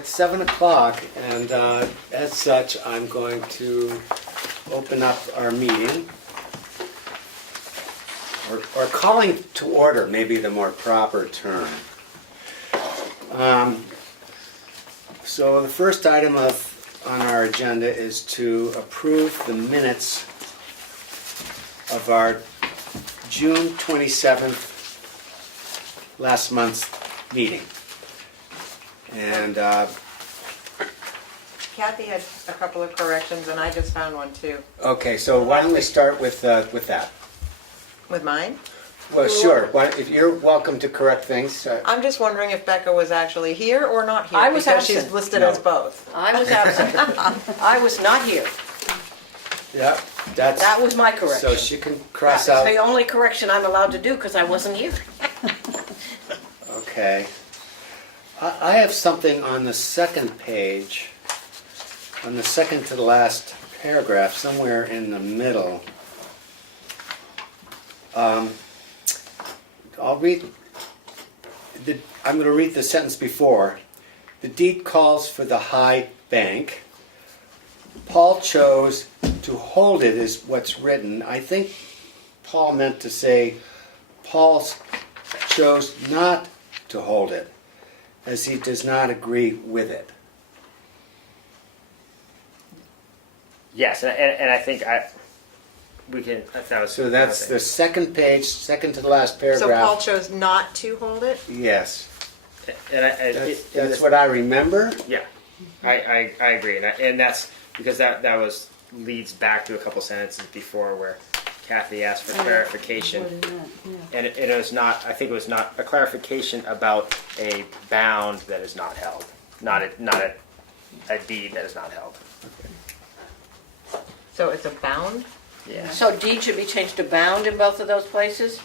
it's 7 o'clock, and as such, I'm going to open up our meeting. Or calling to order, maybe the more proper term. So the first item on our agenda is to approve the minutes of our June 27th, last month's meeting. And Kathi had a couple of corrections, and I just found one too. okay, so why don't we start with that? With mine? Well, sure. If you're welcome to correct things. I'm just wondering if Becca was actually here or not here. I was because absent. she's listed No. as both. I was absent. I was not here. Yeah, that's. That was my correction. So she can cross That's out. the only correction I'm allowed to do because I wasn't here. Okay. I have something on the second page, on the second to the last paragraph, somewhere in the middle. I'm going to read the sentence before. The deed calls for the high bank. Paul chose to hold it is what's written. I think Paul meant to say Paul chose not to hold it, as he does not agree with it. Yes, and I think we can. That was So that's the second page, second to the last So paragraph. Paul chose not to hold it? Yes, That's what I remember. Yeah, I agree, and that's because that leads back to a couple sentences before where Kathi asked for clarification, and it was not. I think it was not a clarification about a bound that is not held, not a deed that is not held. So it's a bound? Yeah. So deed should be changed to bound in both of those places?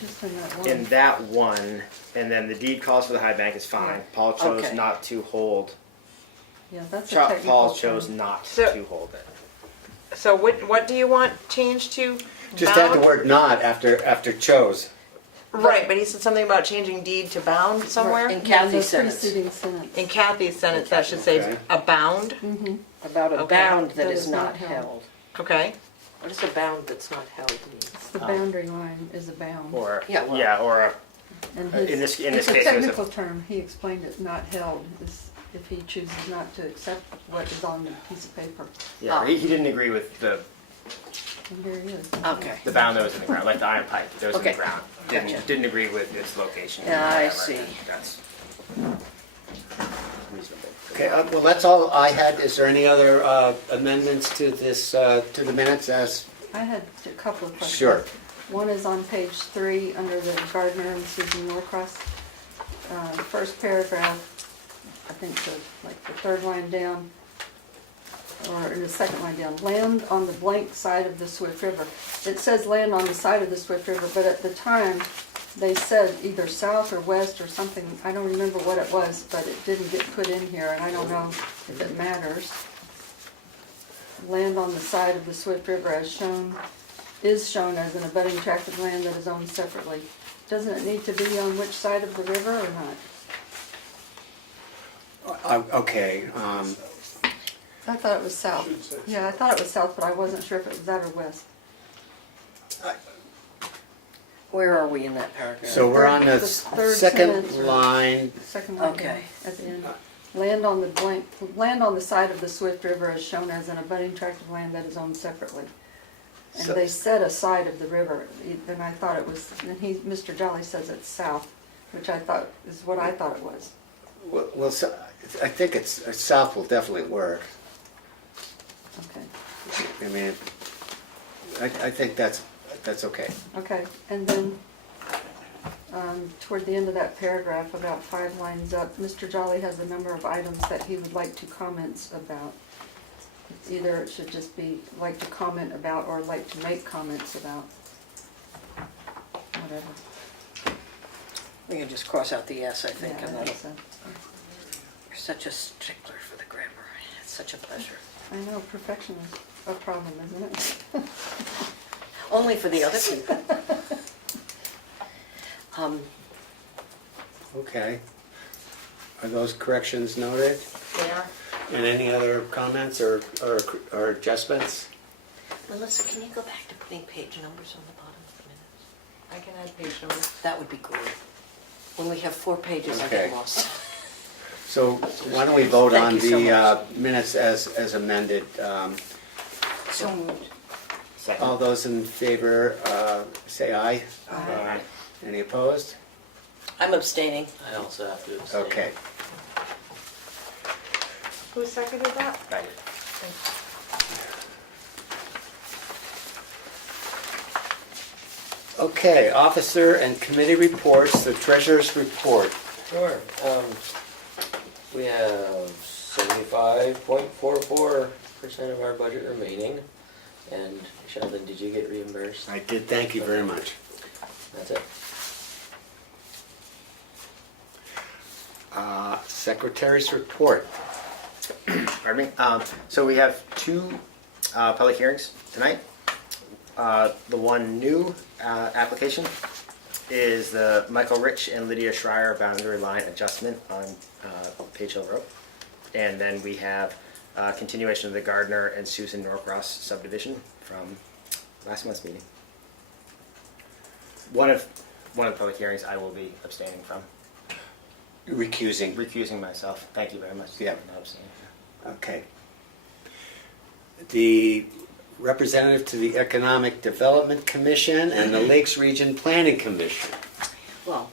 Just in that one. In that one, and then the deed calls for the high bank is fine. Paul chose Okay. not to hold. Yeah, that's a technical Paul term. chose not So- to hold it. So what do you want changed to? Just bound? add the word "not" after chose. Right, but he said something about changing deed to bound somewhere? In Yeah, the Kathy's sentence. preceding sentence. In Kathy's sentence, that should say Okay. a bound. About a Okay. bound that is not held. held. Okay. What does a bound that's not held mean? It's the boundary line is a bound. Or Yeah, well- or a And in this it's case, a it was technical term. He explained it, not held, is if he chooses not to accept what is on the piece of paper. yeah. Oh. He didn't agree with the And there he is. Okay. bound that was in the ground, like the iron pipe that was in Okay. the ground. Gotcha. Didn't agree with its location. Yeah, I whatever. see. That's reasonable. Okay, well, that's all I had. Is there any other amendments to this, to the minutes as? I had a couple of questions. Sure. One is on page 3 under the Gardner and Susan Norcross. First paragraph, I think the third line down, or in the second line down, land on the blank side of the Swift River. It says land on the side of the Swift River, but at the time, they said either south or west or something. I don't remember what it was, but it didn't get put in here, and I don't know if it matters. Land on the side of the Swift River is shown as an abutting tract of land that is owned separately. Doesn't it need to be on which side of the river or not? Okay, I thought it was south. Yeah, I thought it was south, but I wasn't sure if it was that or west. Where are we in that paragraph? so we're on the The third second sentence. line. Second line Okay. down at the end. Land on the side of the Swift River is shown as an abutting tract of land that is owned separately. And So- they said a side of the river, and I thought it was, and Mr. Jolly says it's south, which I thought is what I thought it was. Well, so, I think it's south will definitely work. Okay. I mean, I think that's okay. Okay, and then toward the end of that paragraph, about 5 lines up, Mr. Jolly has a number of items that he would like to comment about. It's either it should just be like to comment about or like to make comments about. Whatever. We can just cross out the S, I think, Yeah, and I that'll, think you're such a stickler for the grammar. It's such a pleasure. so. I know perfection is a problem, isn't it? Only for the other people. Okay. Are those corrections noted? They are. And any other comments or adjustments? Melissa, can you go back to putting page numbers on the bottom of the minutes? I can add page numbers. That would be great. When we have 4 pages, I Okay. get lost. So why don't we vote Thank on you so the much. minutes as amended? So moved. Second. All those in favor, say aye. Aye. Any opposed? I'm abstaining. I also have to abstain. Okay. Who seconded that? Right. Okay, officer and committee reports, the treasurer's report. Sure. We have 75.44% of our budget remaining. And Sheldon, did you get reimbursed? I did, thank you very much. That's it. Secretary's report. Pardon me. So we have 2 public hearings tonight. The one new application is the Michael Rich and Lydia Schreier boundary line adjustment on Page Hill Road. And then we have continuation of the Gardner and Susan Norcross subdivision from last month's meeting. One of the public hearings I will be abstaining from. Recusing. Recusing myself. Thank you very much. Yeah. Not abstaining. Okay. The representative to the Economic Development Commission and the Lakes Region Planning Commission. Well,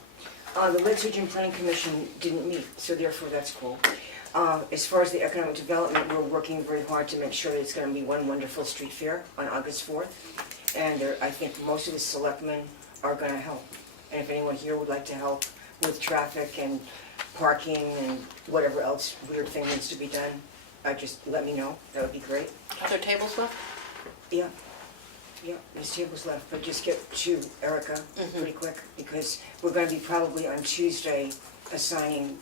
the Lakes Region Planning Commission didn't meet, so therefore that's cool. As far as the economic development, we're working very hard to make sure that it's going to be one wonderful street fair on August 4th. And I think most of the selectmen are going to help. And if anyone here would like to help with traffic and parking and whatever else weird thing needs to be done, just let me know. That would be great. Are there tables left? Yeah, there's tables left, but just get to Erica pretty quick, because we're gonna be probably on Tuesday assigning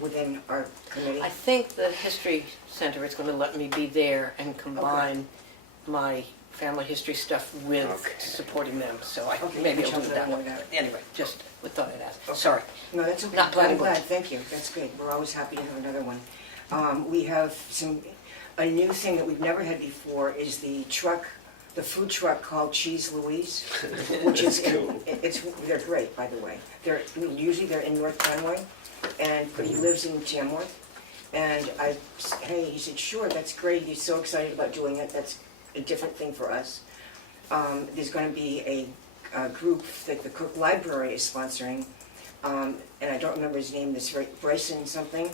within our committee. I think the History Center is going to let me be there and combine my family history stuff with Okay. supporting them, so I Okay, maybe you I'll can do tell that them one. that. Anyway, just thought I'd ask. Okay. Sorry. No, that's okay. Not planning I'm glad, board. thank you, that's good. We're always happy to have another one. We have a new thing that we've never had before is the food truck called Cheese Louise, which is, they're great, by the way. Usually they're in North Conway, but he lives in Tamworth. And he said, sure, that's great, he's so excited about doing it, that's a different thing for us. There's going to be a group that the Cook Library is sponsoring, and I don't remember his name, this Bryson something,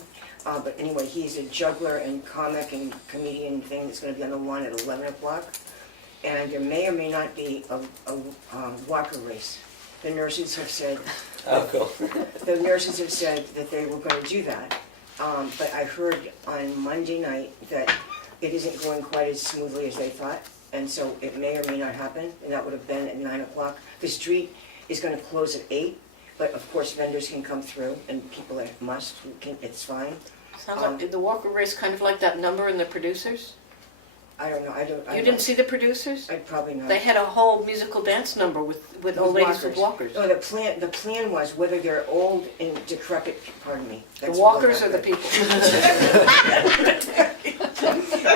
but anyway, he's a juggler and comic and comedian thing that's going to be on the lawn at 11 o'clock. And there may or may not be a walker race. The nurses have said, Oh, cool. the nurses have said that they were going to do that. But I heard on Monday night that it isn't going quite as smoothly as they thought, and so it may or may not happen, and that would have been at 9 o'clock. The street is going to close at 8, but of course vendors can come through, and people that must, it's fine. Sounds like the Walker race kind of like that number in the producers? I don't know, You didn't see the producers? I'd probably not. They had a whole musical dance number with old ladies with walkers. Oh, the plan was whether they're old and decrepit, pardon me. The That's walkers all or the that. people?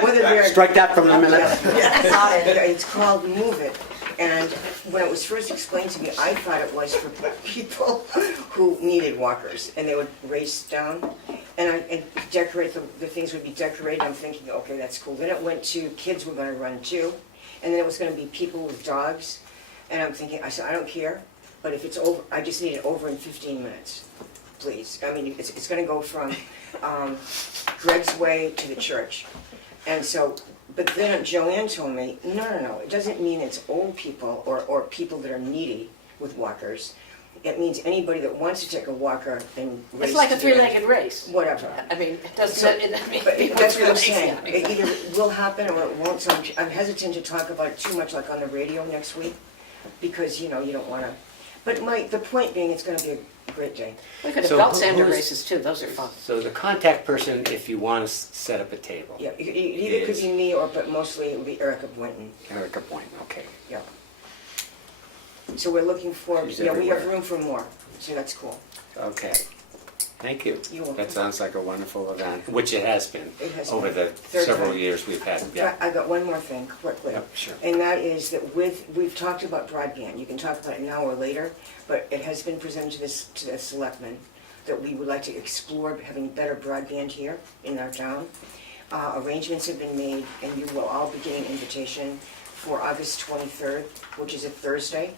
Whether they're. Strike that from the minutes. It's called Move It, and when it was first explained to me, I thought it was for people who needed walkers, and they would race down, and decorate, the things would be decorated. I'm thinking, okay, that's cool. Then it went to kids were going to run too, and then it was going to be people with dogs, and I'm thinking, I said, I don't care, but if it's over, I just need it over in 15 minutes, please. I mean, it's going to go from Greg's Way to the church. And so, but then Joanne told me, no, it doesn't mean it's old people or people that are needy with walkers. It means anybody that wants to take a walker and race. It's like a to the end. three-legged race. Whatever. I mean, it doesn't, So, but people that's what I'm three-legged, saying. yeah, It exactly. either will happen or it won't. So I'm hesitant to talk about it too much, like on the radio next week, because you don't want to. But the point being, it's going to be a great day. We could have So belt sander who's- races too, those are fun. So the contact person, if you want to set up a table. Yeah, it either could be me but mostly it would be Erica Boynton. Erica Point, okay. Yeah. So we're looking for, She's we have everywhere. room for more, so that's cool. Okay. Thank you. You're welcome. That sounds like a wonderful event, which it has been It has over been. the Third several time. years we've had. Yeah. I got one more thing quickly. Yep, sure. And that is that we've talked about broadband. You can talk about it now or later, but it has been presented to the selectmen that we would like to explore having better broadband here in our town. Arrangements have been made, and you will all be getting an invitation for August 23rd, which is a Thursday.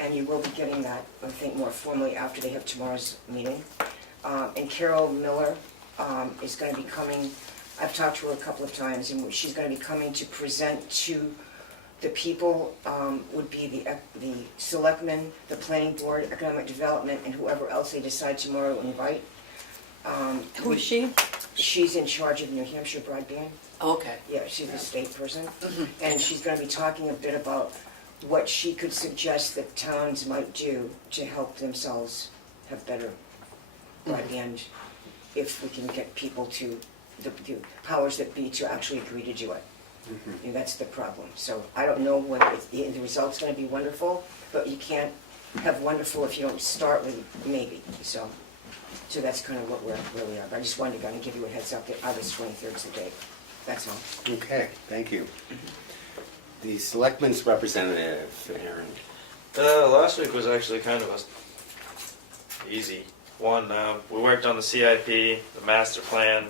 And you will be getting that, I think, more formally after they have tomorrow's meeting. And Carol Miller is going to be coming. I've talked to her a couple of times, and she's going to be coming to present to the people, would be the selectmen, the planning board, economic development, and whoever else they decide tomorrow to invite. Who is she? She's in charge of New Hampshire broadband. Okay. Yeah, she's a state person. And she's going to be talking a bit about what she could suggest that towns might do to help themselves have better broadband if we can get people to, the powers that be to actually agree to do it. And that's the problem. So I don't know when the result's going to be wonderful, but you can't have wonderful if you don't start with maybe. So that's kind of where we are. But I just wanted to kind of give you a heads up that August 23rd is the date. That's all. Okay, thank you. The selectmen's representative, Aaron. Last week was actually kind of a easy one. We worked on the CIP, the master plan.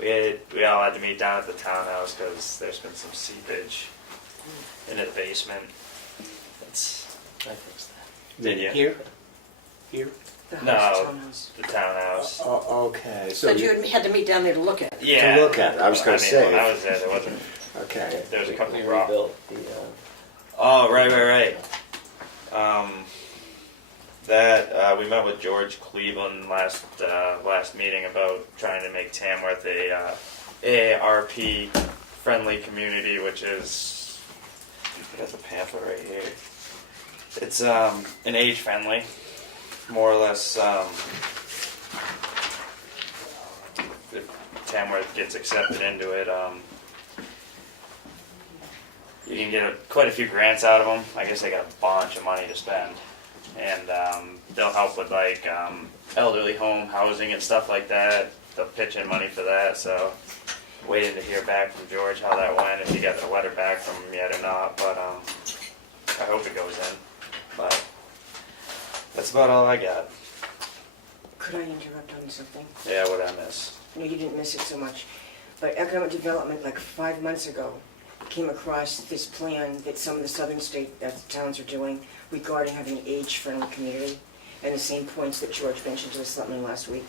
We all had to meet down at the townhouse because there's been some seepage in the basement. I fixed that. Did you? Here? Here? The house, No, townhouse. the townhouse. Oh, okay. So But you had to meet down there to look at it. Yeah. To look at it, I was gonna say. When I was there, there wasn't. Okay. There was a couple We of problems. rebuilt the, Oh, right. We met with George Cleveland last meeting about trying to make Tamworth a AARP friendly community, which is, I got the pamphlet right here. It's an age friendly, more or less. If Tamworth gets accepted into it, you can get quite a few grants out of them. I guess they got a bunch of money to spend. And they'll help with like elderly home housing and stuff like that. They'll pitch in money for that. So waiting to hear back from George how that went, if he got the letter back from him yet or not. But I hope it goes in. But that's about all I got. Could I interrupt on something? Yeah, what I miss. No, you didn't miss it so much. But economic development, like 5 months ago, came across this plan that some of the southern state towns are doing regarding having an age-friendly community, and the same points that George mentioned to the selectmen last week.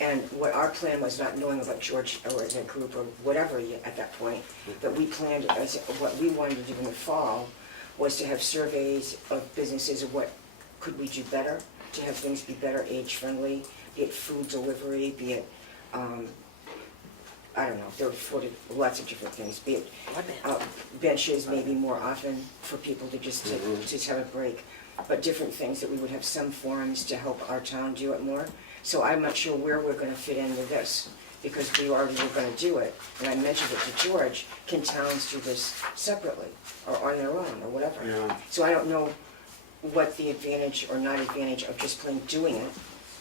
And what our plan was, not knowing about George or that group or whatever at that point, that we planned, as what we wanted to do in the fall was to have surveys of businesses of what could we do better, to have things be better age-friendly, be it food delivery, be it, I don't know, there were lots of different things, be it benches maybe more often for people to just have a break, but different things that we would have some forums to help our town do it more. So I'm not sure where we're gonna fit in with this, because we already were gonna do it, and I mentioned it to George, can towns do this separately, or on their own, or whatever? Yeah. So I don't know what the advantage or not advantage of just plain doing it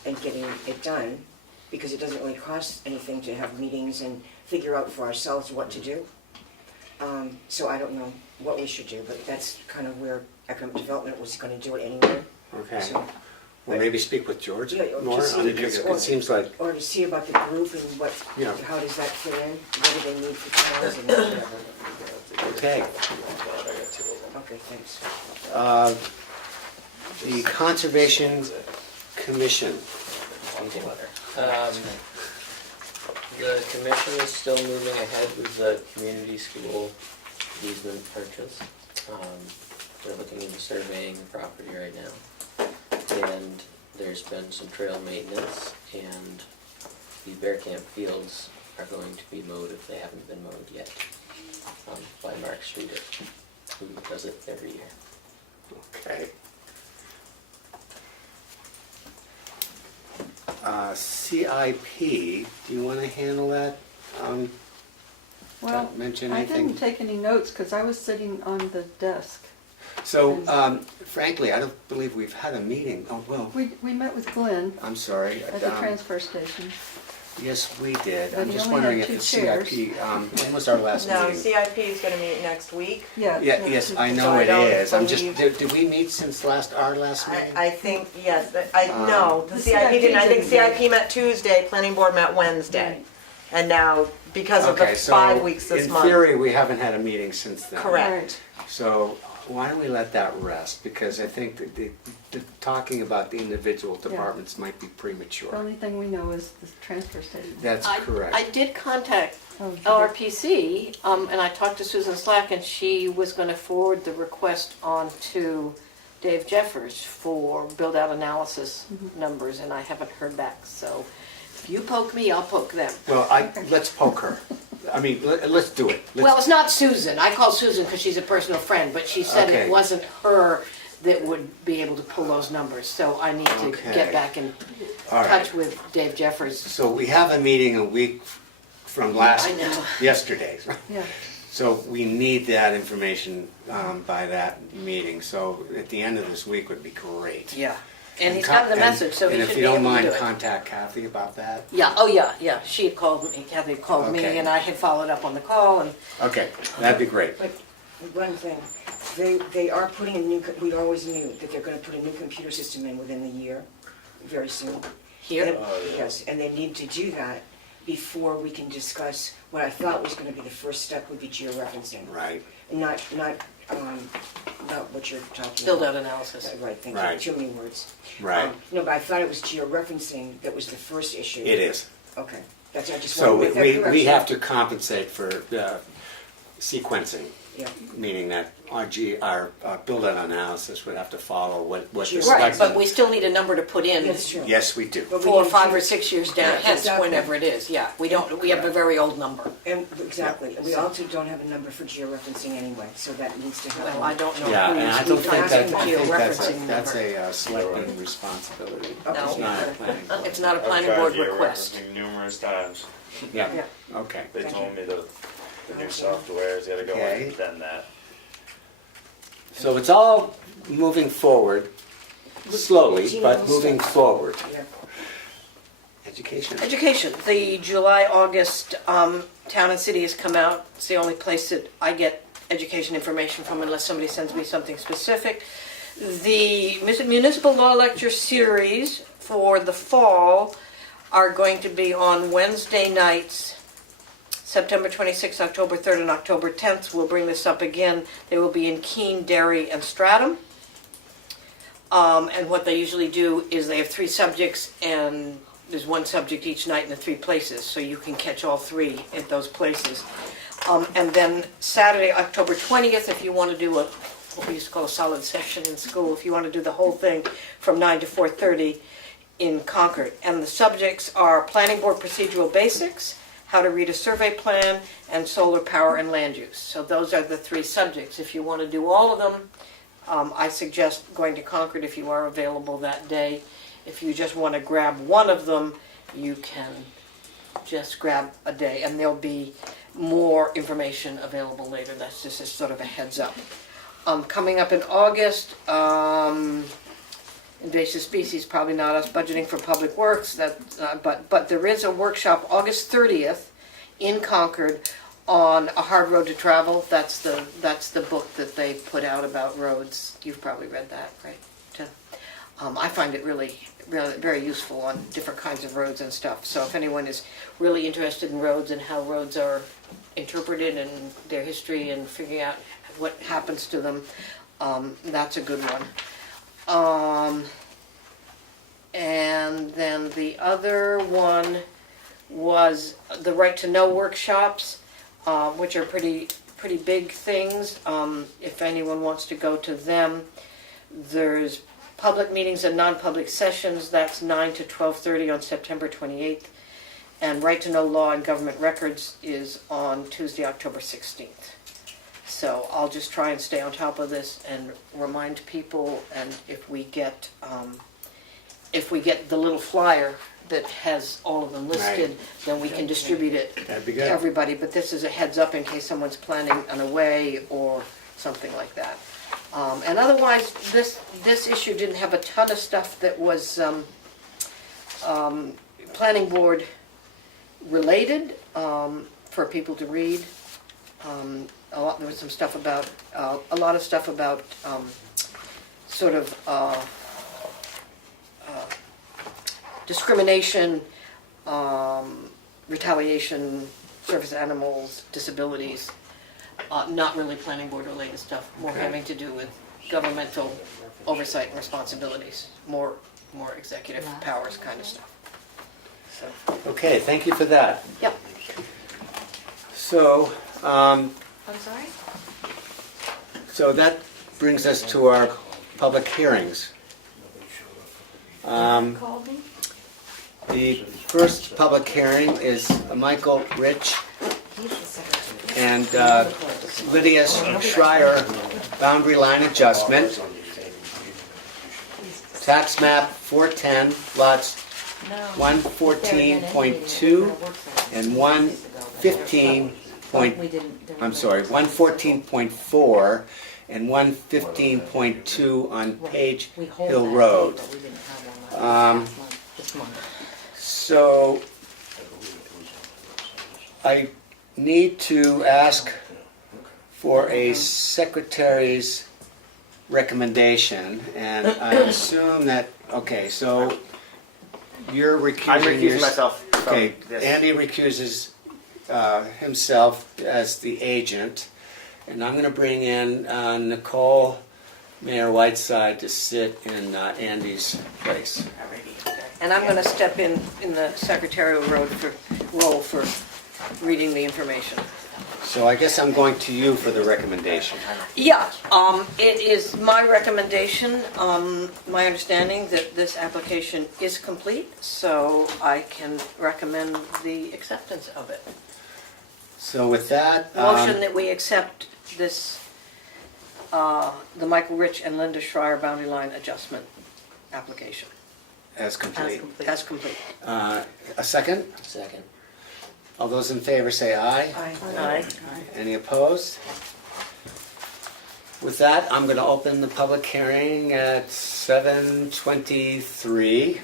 and getting it done, because it doesn't really cost anything to have meetings and figure out for ourselves what to do. So I don't know what we should do, but that's kind of where economic development was gonna do it anyway. Okay. So, Well, maybe speak with George Yeah, or more, to see because or- it seems like, or to see about the group and what, Yeah. how does that fit in, what do they need for towns and whatever. okay. Okay, thanks. The Conservation Commission. The commission is still moving ahead with the community school easement purchase. They're looking into surveying the property right now. And there's been some trail maintenance, and the Bear Camp fields are going to be mowed if they haven't been mowed yet, by Mark Streeter, who does it every year. Okay. CIP, do you want to handle that? Well, Mention I anything? didn't take any notes because I was sitting on the desk So, frankly, I don't believe we've had a meeting. Oh, well, We met with Glenn I'm sorry. at the transfer station. Yes, we did. But I'm he just only wondering had if the 2 chairs. CIP, when was our last No, meeting? CIP is gonna meet next week. Yeah. Yeah, yes, I So know I it don't is. I'm just, believe- did we meet since our last meeting? I think, yes, no, the The CIP didn't, I think didn't meet. CIP met Tuesday, planning board met Wednesday. Right. And now, because of the Okay, so 5 weeks this in month. theory, we haven't had a meeting since then. Correct. So why don't we let that rest? Because I think that the talking about the individual departments might be The premature. only thing we know is the transfer station. That's I correct. did contact Oh, you did? LRPC, and I talked to Susan Slack, and she was gonna forward the request on to Dave Jeffers for build-out analysis numbers, and I haven't heard back, so if you poke me, I'll poke them. Well, let's poke her. I mean, let's do it. Well, it's not Susan. I call Susan because she's a personal friend, but she said Okay. it wasn't her that would be able to pull those numbers. So I need to Okay. get back in All right. touch with Dave Jeffers. So we have a meeting a week from I know. yesterday. Yeah. So we need that information by that meeting. So at the end of this week would be great. Yeah, and he's gotten the message, so he And should if be you able don't to mind, do it. contact Kathy about that. Yeah, oh yeah. She had called me, Kathy had called me, Okay. and I had followed up on the call, and Okay, that'd be great. But one thing, they are putting a new, we always knew that they're gonna put a new computer system in within the year, very soon. here. And- Yes, and they need to do that before we can discuss what I thought was gonna be the first step would be georeferencing. Right, Not what you're talking Build out about. analysis. Right, thank Right. you, too many words. right. No, but I thought it was georeferencing that was the first issue. It is. Okay, that's, I just So want to make that we correction. have to compensate for sequencing, Yeah, meaning that our build-out analysis would have to follow what the Right, Right, selectmen. but we still need a number to put in that's true. Yes, we do. But we 4, need 5, to- or 6 years down, Yeah. hence Exactly. whenever it is, yeah. We have a very old number. And, exactly, and we also don't have a number for georeferencing anyway, so that needs to happen. Well, I don't know Yeah, and I who's don't think defining that, the I think georeferencing that's number. a selectman responsibility. No. It's not a planning board. It's not a I've planning tried board georeferencing request. numerous times. Yeah, Yeah. okay. They Thank told me the new software's gotta go Okay. in, then that. So it's all moving forward, slowly, but moving forward. Yeah. Education. Education, the July, August, Town and City has come out. It's the only place that I get education information from unless somebody sends me something specific. The municipal law lecture series for the fall are going to be on Wednesday nights, September 26th, October 3rd, and October 10th. We'll bring this up again. They will be in Keene, Derry, and Stratham. And what they usually do is they have 3 subjects, and there's 1 subject each night in the 3 places, so you can catch all 3 at those places. And then Saturday, October 20th, if you want to do what we used to call a solid session in school, if you want to do the whole thing from 9 to 4:30 in Concord. And the subjects are Planning Board Procedural Basics, How to Read a Survey Plan, and Solar Power and Land Use. So those are the 3 subjects. If you want to do all of them, I suggest going to Concord if you are available that day. If you just want to grab one of them, you can just grab a day, and there'll be more information available later. That's just sort of a heads up. Coming up in August, invasive species, probably not us budgeting for public works, but there is a workshop August 30th in Concord on A Hard Road to Travel. That's the book that they put out about roads. You've probably read that, right? I find it really very useful on different kinds of roads and stuff. So if anyone is really interested in roads and how roads are interpreted and their history and figuring out what happens to them, that's a good one. And then the other one was the Right to Know workshops, which are pretty big things. If anyone wants to go to them, there's public meetings and non-public sessions. That's 9 to 12:30 on September 28th. And Right to Know Law and Government Records is on Tuesday, October 16th. So I'll just try and stay on top of this and remind people, and if we get the little flyer that has all of them listed, then we can distribute it That'd be to good. everybody. But this is a heads up in case someone's planning an away or something like that. And otherwise, this issue didn't have a ton of stuff that was planning board related for people to read. There was some stuff about, a lot of stuff about sort of discrimination, retaliation, service animals, disabilities, not really planning board related stuff, more having to do with governmental oversight and responsibilities, more executive powers kind of stuff. So, Okay, thank you for that. yep. So, I'm sorry? so that brings us to our public hearings. Called me? The first public hearing is Michael Rich He's the secretary. and Lydia Schreier boundary line adjustment. Tax map 410, lots 114.2 and 114.4 and 115.2 on Page Hill Road. So I need to ask for a secretary's recommendation, and I assume that, okay, so you're recusing I'm recusing myself from Okay, this. Andy recuses himself as the agent, and I'm going to bring in Nichole, Mayer-Whiteside, to sit in Andy's place. And I'm gonna step in the secretarial role for reading the information. So I guess I'm going to you for the recommendation. Yeah, it is my recommendation, my understanding that this application is complete, so I can recommend the acceptance of it. So with that, Motion that we accept this, the Michael Rich and Linda Schreier boundary line adjustment application as complete. as complete. A second? Second. All those in favor say aye. Aye. Any opposed? With that, I'm going to open the public hearing at 7:23.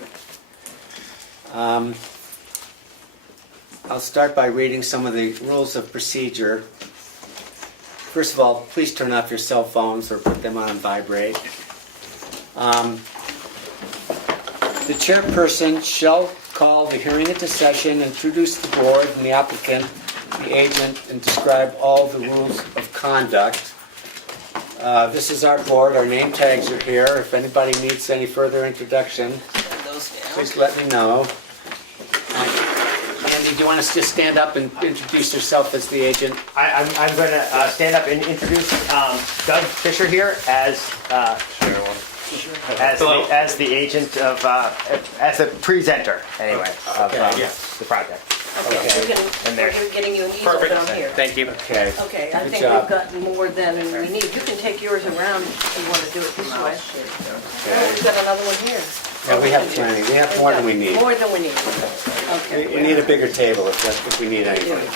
I'll start by reading some of the rules of procedure. First of all, please turn off your cell phones or put them on vibrate. The chairperson shall call the hearing into session, introduce the board and the applicant, the agent, and describe all the rules of conduct. This is our board, our name tags are here. If anybody needs any further introduction, Send those down. please let me know. Andy, do you want us to just stand up and introduce yourself as the agent? I'm going to stand up and introduce Doug Fisher here as the agent of, as the presenter, anyway, of the project. Okay, so And there. we're getting you an easel down here. Thank you. Okay. Okay, I Good think job. we've got more than we need. You can take yours around if you want to do it this way. Oh, we've got another one here. Yeah, we have plenty. We have more than we need. More than we need. Okay. We need a bigger table if we need anything.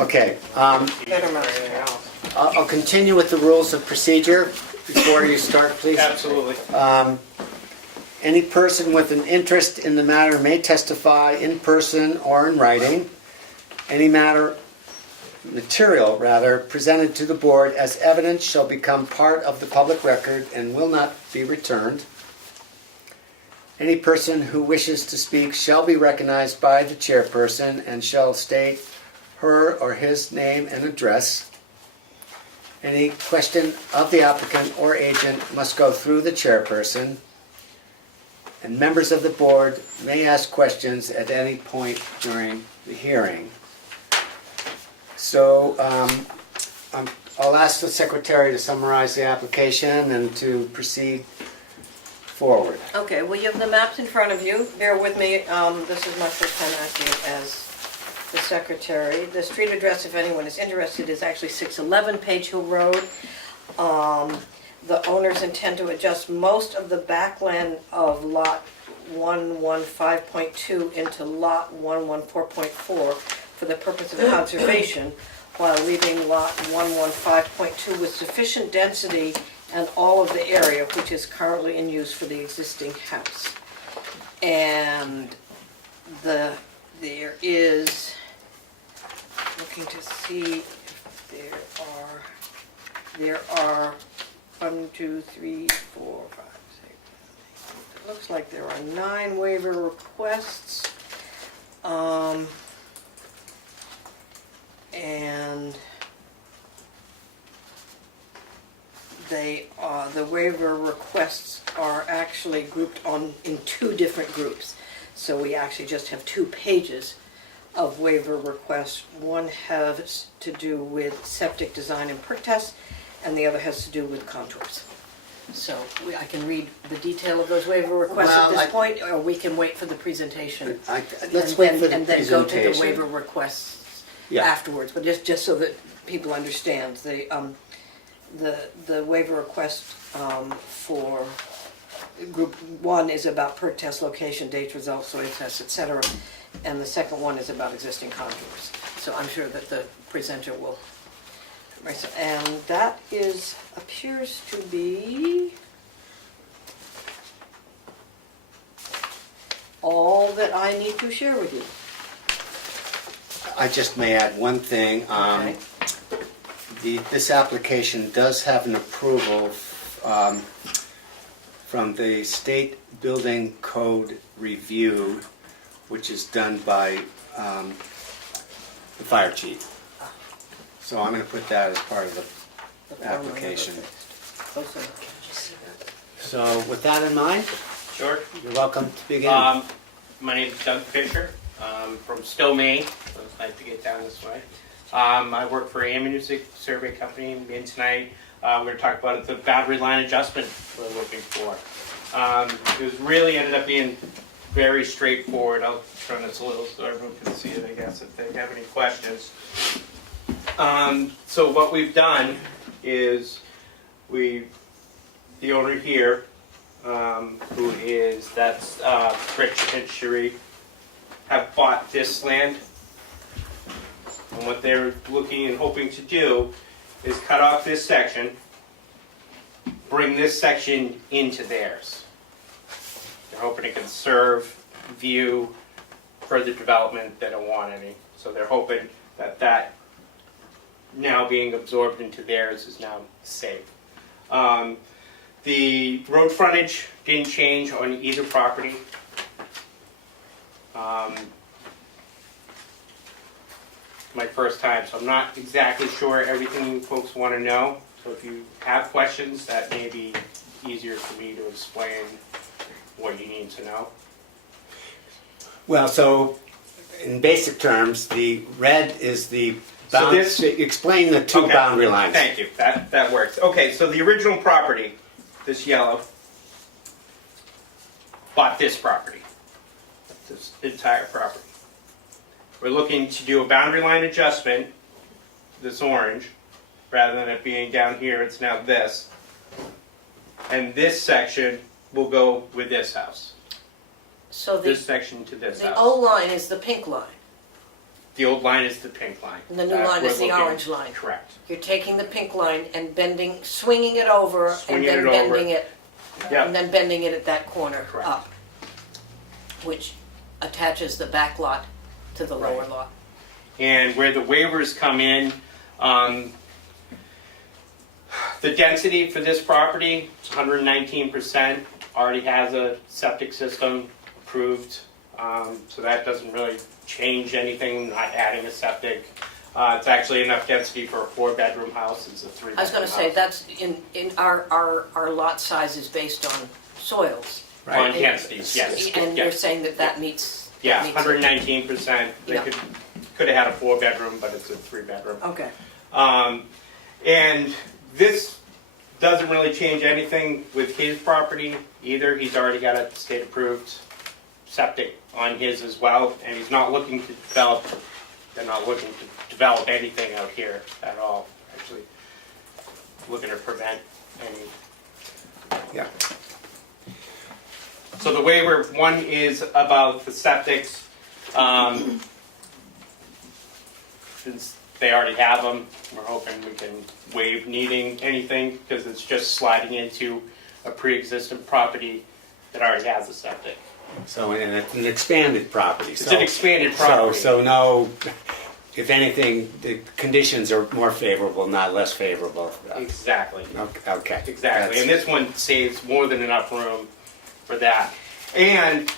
Okay. Better mark it out. I'll continue with the rules of procedure before you start, please. Absolutely. Any person with an interest in the matter may testify in person or in writing. Any material presented to the board as evidence shall become part of the public record and will not be returned. Any person who wishes to speak shall be recognized by the chairperson and shall state her or his name and address. Any question of the applicant or agent must go through the chairperson, and members of the board may ask questions at any point during the hearing. So I'll ask the secretary to summarize the application and to proceed forward. Okay, well, you have the maps in front of you. Bear with me, this is my first time acting as the secretary. The street address, if anyone is interested, is actually 611 Page Hill Road. The owners intend to adjust most of the backland of lot 115.2 into lot 114.4 for the purpose of conservation, while leaving lot 115.2 with sufficient density and all of the area which is currently in use for the existing house. And there is, looking to see if there are 1, 2, 3, 4, 5, 6. It looks like there are 9 waiver requests. And the waiver requests are actually grouped in 2 different groups. So we actually just have 2 pages of waiver requests. One has to do with septic design and perk tests, and the other has to do with contours. So I can read the detail of those waiver requests at this point, or we can wait for the presentation. Let's wait for the and then go to the presentation. waiver requests Yeah. afterwards. But just so that people understand, the waiver request for group 1 is about perk test location, dates, results, soil tests, etc. And the second one is about existing contours. So I'm sure that the presenter will. And that appears to be all that I need to share with you. I just may add one thing. Okay. This application does have an approval from the State Building Code Review, which is done by the fire chief. So I'm going to put that as part of the application. Close enough. So with that in mind, Sure. you're welcome to begin. My name is Doug Fisher, from Stowe, Maine, so it's nice to get down this way. I work for a music survey company, and tonight we're going to talk about the boundary line adjustment we're looking for. It was really ended up being very straightforward. I'll turn this a little so everyone can see it, I guess, if they have any questions. So what we've done is the owner here, that's Rich and Cherie, have bought this land. And what they're looking and hoping to do is cut off this section, bring this section into theirs. They're hoping to conserve view, further development, they don't want any. So they're hoping that now being absorbed into theirs is now safe. The road frontage didn't change on either property. My first time, so I'm not exactly sure everything you folks want to know. So if you have questions, that may be easier for me to explain what you need to know. Well, so in basic terms, the red is the So this- explain the 2 Okay. boundary lines. Thank you, that works. Okay, so the original property, this yellow, bought this property, this entire property. We're looking to do a boundary line adjustment, this orange, rather than it being down here, it's now this. And this section will go with this house. So This section to this the house. old line is the pink line, The old line is the pink line. and the new line We're is the looking- orange line. Correct. You're taking the pink line and swinging it over, Swinging and then it over. bending it, Yep. and then bending it at that corner Correct. up, which attaches the back lot to the lower Right. lot. And where the waivers come in, the density for this property is 119%, already has a septic system approved, so that doesn't really change anything, not adding a septic. It's actually enough density for a 4-bedroom house, it's a 3-bedroom I was gonna say, house. that's, in our lot size is based on soils. On densities, yes. And Yeah. you're saying that meets. Yeah, that meets it. 119%, they Yeah. could have had a 4-bedroom, but it's a 3-bedroom. Okay, And this doesn't really change anything with his property either. He's already got a state-approved septic on his as well, and he's not looking to develop, they're not looking to develop anything out here at all. Actually, looking to prevent any. Yeah. So the waiver one is about the septics. Since they already have them. We're hoping we can waive needing anything because it's just sliding into a pre-existing property that already has a septic. So, and it's an expanded property. It's an expanded property. So no, if anything, the conditions are more favorable, not less favorable. Exactly. Okay. Exactly. That's- And this one saves more than enough room for that. And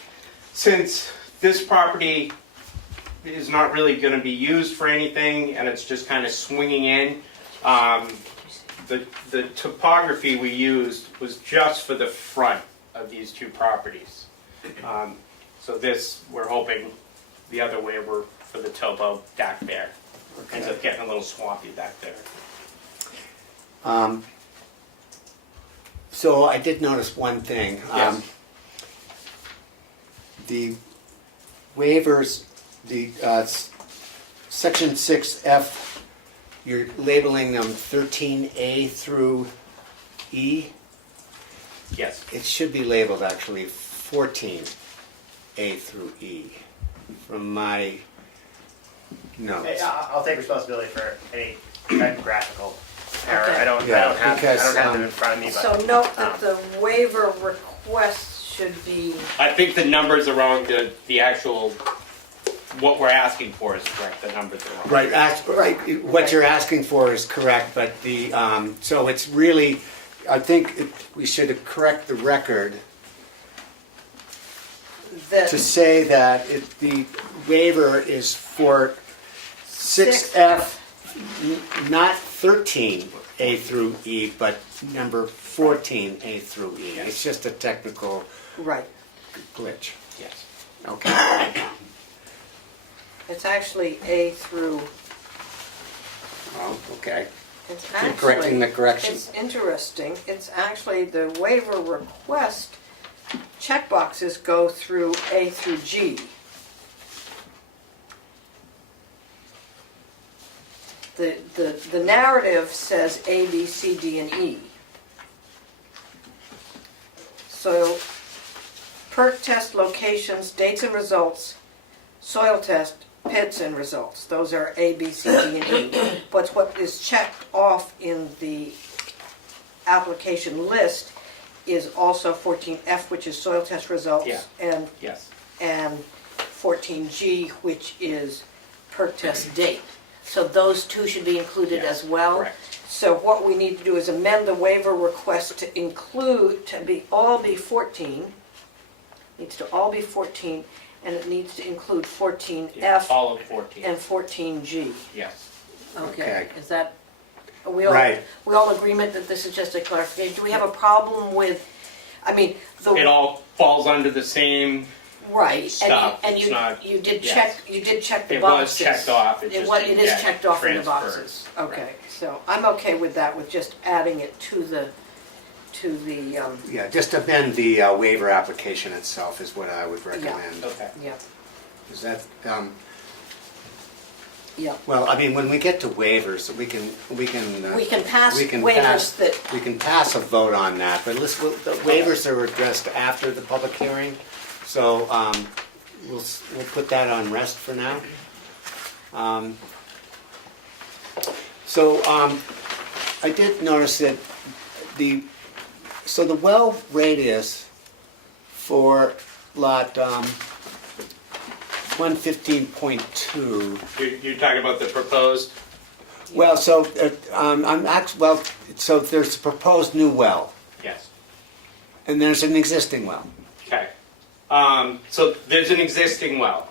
since this property is not really going to be used for anything and it's just kind of swinging in, the topography we used was just for the front of these two properties. So this, we're hoping the other way we're for the topo back there. Ends up getting a little swampy back there. So I did notice one thing. Yes. The waivers, the section 6F, you're labeling them 13A through E. Yes. It should be labeled actually 14A through E from my notes. Hey, I'll take responsibility for any typographical error. Okay. I don't Yeah, have because, them in front of me. But, So note that the waiver request should be, I think the numbers are wrong. The actual, what we're asking for is correct. The numbers are wrong. Right, what you're asking for is correct, but the, so it's really, I think we should correct the record that, to say that the waiver is for 6F, not 13A through E, but number 14A through E. Yes. It's just a technical right, glitch. Yes. Okay. it's actually A through, Oh, okay. it's Keep correcting actually, the correction. it's interesting, it's actually the waiver request checkboxes go through A through G. The narrative says A, B, C, D, and E. So, perk test locations, dates and results, soil test, pits and results. Those are A, B, C, D, and E. But what is checked off in the application list is also 14F, which is soil test results, Yeah. Yes. and 14G, which is perk test date. So those two should be included Yes, as well. correct. So what we need to do is amend the waiver request to include, all be 14, needs to all be 14, and it needs to include 14F All of 14. and 14G. Yes. Okay. Is that, are we all, Right. we all agreement that this is just a clarification? Do we have a problem with, I mean, the. It all falls under the same. Right, Stuff, and it's you, not- you did yes. check, you did check the It was boxes. checked off, it It just was, didn't it is get checked off in the transferred. boxes. Okay, so I'm okay with that, with just adding it to the, Yeah, just amend the waiver application itself is what I would recommend. Okay. yeah, Is that, yeah. well, I mean, when we get to waivers, we can We can pass we can waivers pass- that, we can pass a vote on that, but the waivers are addressed after the public hearing, so we'll put that on rest for now. So I did notice that the well radius for lot 115.2. You're talking about the proposed? Well, so so there's a proposed new well, Yes. and there's an existing well. Okay. So there's an existing well.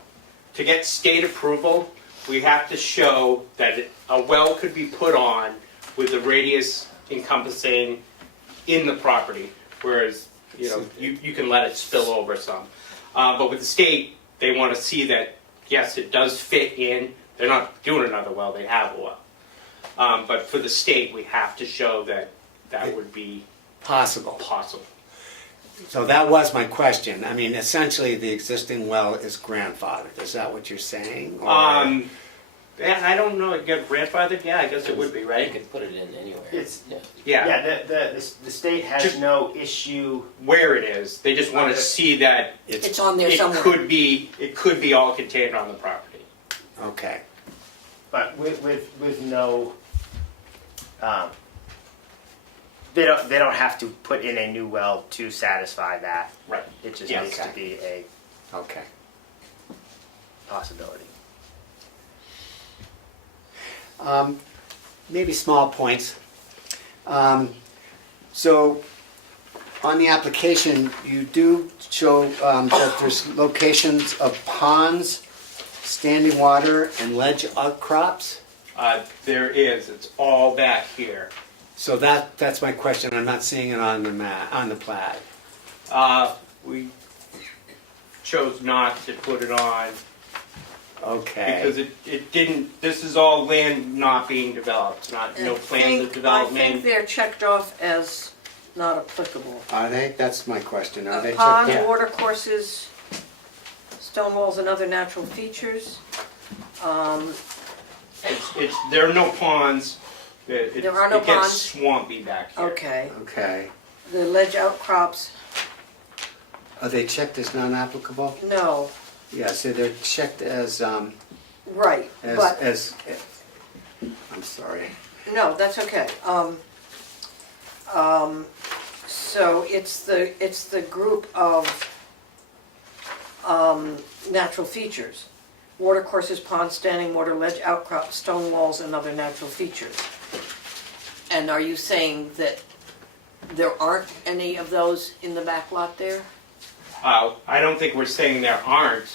To get state approval, we have to show that a well could be put on with the radius encompassing in the property, whereas, you can let it spill over some. But with the state, they want to see that, yes, it does fit in. They're not doing another well, they have a well. But for the state, we have to show that that would be Possible. possible. So that was my question. I mean, essentially, the existing well is grandfathered. Is that what you're saying? Or- And I don't know, it got grandfathered? Yeah, I guess it would be, You right? could put it in anywhere. It's- Yeah. Yeah, the state has Just- no issue. where it is. They just want to see that it's on there it somewhere. could be all contained on the property. Okay. but with no, they don't have to put in a new well to satisfy that. Right. It just Yeah, needs to okay. be a Okay. possibility. Maybe small points. So on the application, you do show that there's locations of ponds, standing water, and ledge outcrops. There is, it's all back here. So that's my question. I'm not seeing it on the map, on the plat. We chose not to put it on Okay. because it didn't, this is all land not being developed, no plans of I development. think they're checked off as not applicable. Are they? That's my question. Are they checked Ponds, out? water courses, stone walls and other natural features. There are no ponds. There are no It gets ponds? swampy back here. Okay, Okay. the ledge outcrops, Are they checked as non-applicable? no, Yeah, so they're checked as, right, but, I'm sorry. no, that's okay. So it's the group of natural features. Water courses, ponds, standing water, ledge outcrops, stone walls, and other natural features. And are you saying that there aren't any of those in the back lot there? I don't think we're saying there aren't.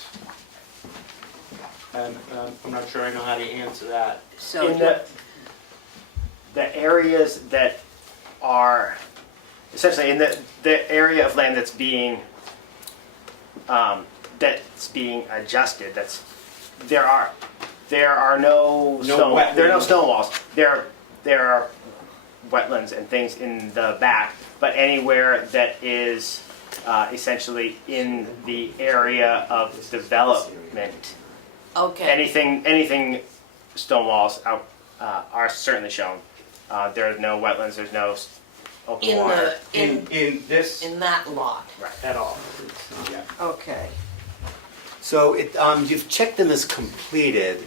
And I'm not sure I know how to answer that. So In the areas that are essentially in the area of land that's being adjusted, there are no stone wetlands. there are no stone walls. There are wetlands and things in the back, but anywhere that is essentially in the area of development, okay, anything stone walls out are certainly shown. There are no wetlands. There's no open in water. the In this in that lot. at all. Yeah. Okay. So you've checked them as completed.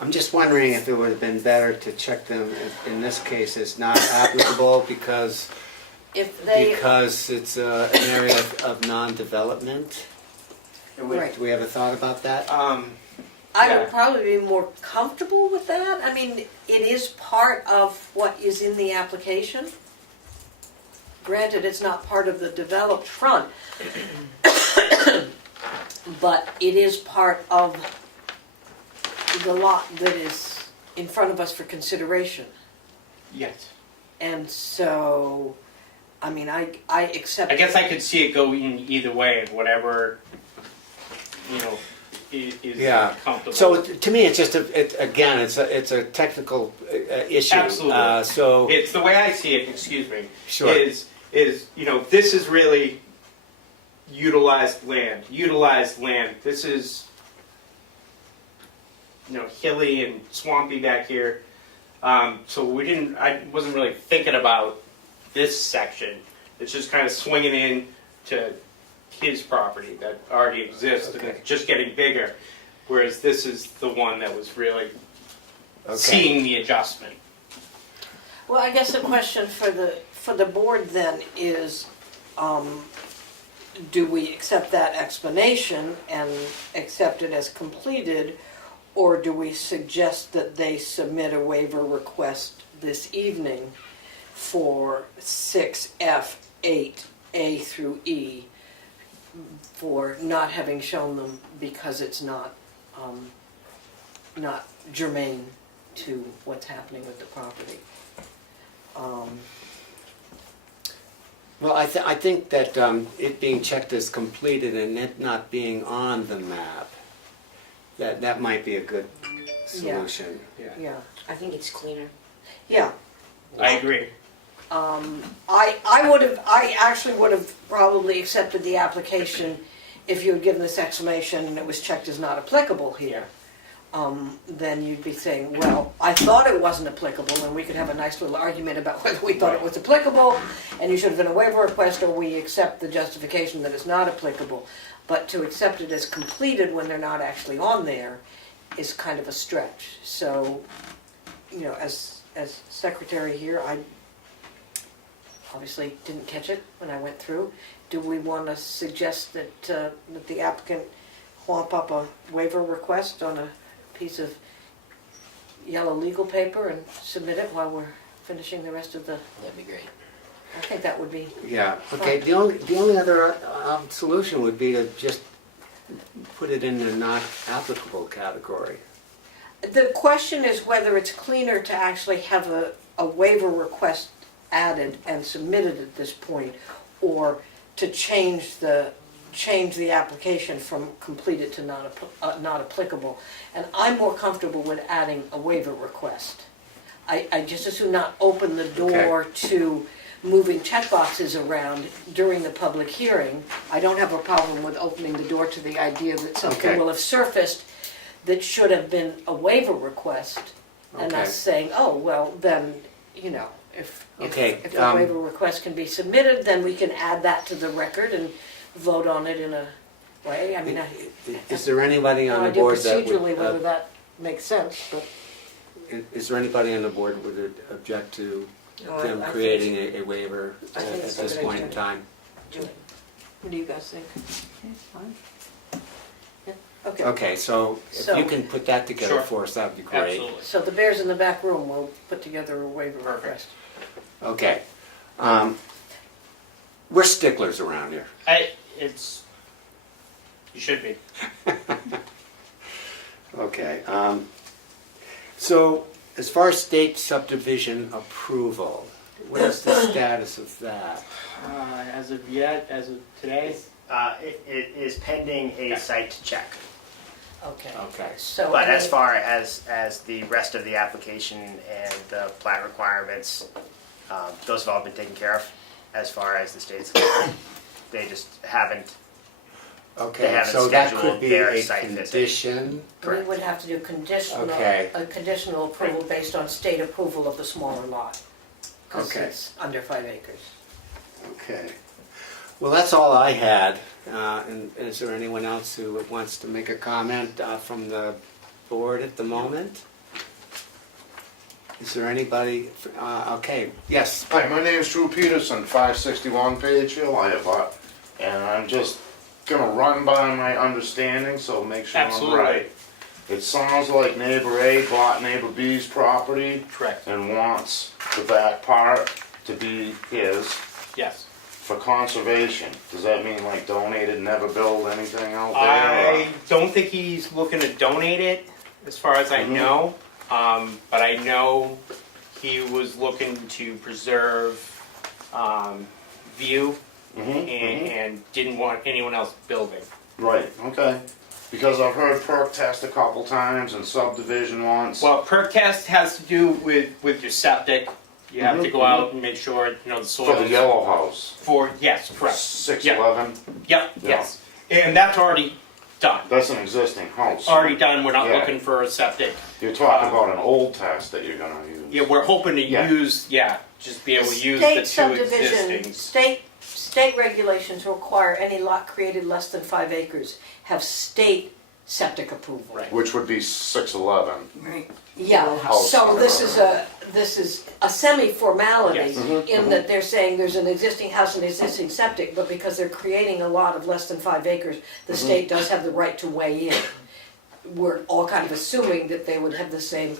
I'm just wondering if it would have been better to check them in this case as not applicable because If they it's an area of non-development. Right. Do we have a thought about that? I Yeah. would probably be more comfortable with that. I mean, it is part of what is in the application. Granted, it's not part of the developed front, but it is part of the lot that is in front of us for consideration. Yes. And so, I mean, I accept. I guess I could see it going either way, whatever, is Yeah. comfortable. So to me, it's just it's a technical issue. Absolutely. So It's the way I see it, excuse me, Sure. is this is really utilized land. This is, hilly and swampy back here. So I wasn't really thinking about this section. It's just kind of swinging in to his property that already exists and it's just getting bigger. Whereas this is the one that was really seeing the adjustment. Well, I guess the question for the board then is, do we accept that explanation and accept it as completed, or do we suggest that they submit a waiver request this evening for 6F, 8A through E for not having shown them because it's not germane to what's happening with the property? well, I think that it being checked as completed and it not being on the map, that might be a good solution. Yeah, I think it's cleaner. yeah. I agree. I actually would have probably accepted the application if you had given this explanation and it was checked as not applicable here. Then you'd be saying, well, I thought it wasn't applicable, and we could have a nice little argument about whether we thought it was applicable, and you should have done a waiver request, or we accept the justification that it's not applicable. But to accept it as completed when they're not actually on there is kind of a stretch. So, you know, as secretary here, I obviously didn't catch it when I went through. Do we want to suggest that that the applicant whomp up a waiver request on a piece of yellow legal paper and submit it while we're finishing the rest of the? That'd be great. I think that would be. Yeah, okay, the only other solution would be to just put it in the not applicable category. The question is whether it's cleaner to actually have a waiver request added and submitted at this point, or to change the application from completed to not applicable. And I'm more comfortable with adding a waiver request. I just as soon not open the door to moving checkboxes around during the public hearing. I don't have a problem with opening the door to the idea that something will have surfaced that should have been a waiver request, and us saying, oh, well, then, you know, if the waiver request can be submitted, then we can add that to the record and vote on it in a way. I mean, Is there anybody on no the idea board that procedurally would, whether that makes sense, but. is there anybody on the board who would object to No, them I creating a waiver I think at it's this a good point in idea. time? Do it. What do you guys think? Okay, fine. Okay. Okay, so if So- you can put that together Sure. for us, that'd be great. Absolutely. So the bears in the back room will put together a waiver Perfect. request. Okay. We're sticklers around here. You should be. Okay. So as far as state subdivision approval, what is the status of that? As of today? It is pending a site check. Okay. Okay. So. But I as mean, far as the rest of the application and the plat requirements, those have all been taken care of as far as the state's concerned. They just haven't. They Okay, haven't so that could scheduled be their a site visit. condition. We would have to do conditional, Okay. a conditional approval based on state approval of the smaller lot. Because Okay. it's under 5 acres. Okay. Well, that's all I had. And is there anyone else who wants to make a comment from the board at the moment? Is there anybody? Okay, yes. Hi, my name is Drew Peterson, 561 Page Hill, I have and I'm just gonna run by my understanding, so make sure Absolutely. I'm right. It sounds like neighbor A bought neighbor B's property Correct. and wants the back part to be his Yes. for conservation. Does that mean like donated, never build anything out there? I don't think he's looking to donate it, as far as I Mhm. know. But I know he was looking to preserve view and didn't want anyone else building. Right, okay. Because I've heard perk test a couple times and subdivision once. Well, perk test has to do with your septic. You have to go out and make sure, you know, the soil. For the yellow house, Yes, correct. 611. Yep, Yeah. yes. And that's already done. That's an existing house. Already done, we're not Yeah. looking for a septic. You're talking about an old test that you're gonna use. Yeah, we're hoping to Yeah. use, just be able to use the State two subdivision, existing. state regulations require any lot created less than 5 acres have state septic approval. Right. Which would be 611. Right. Yeah, House. so this is a semi-formality Yes. in that they're saying there's an existing house and existing septic, but because they're creating a lot of less than 5 acres, the state does have the right to weigh in. We're all kind of assuming that they would have the same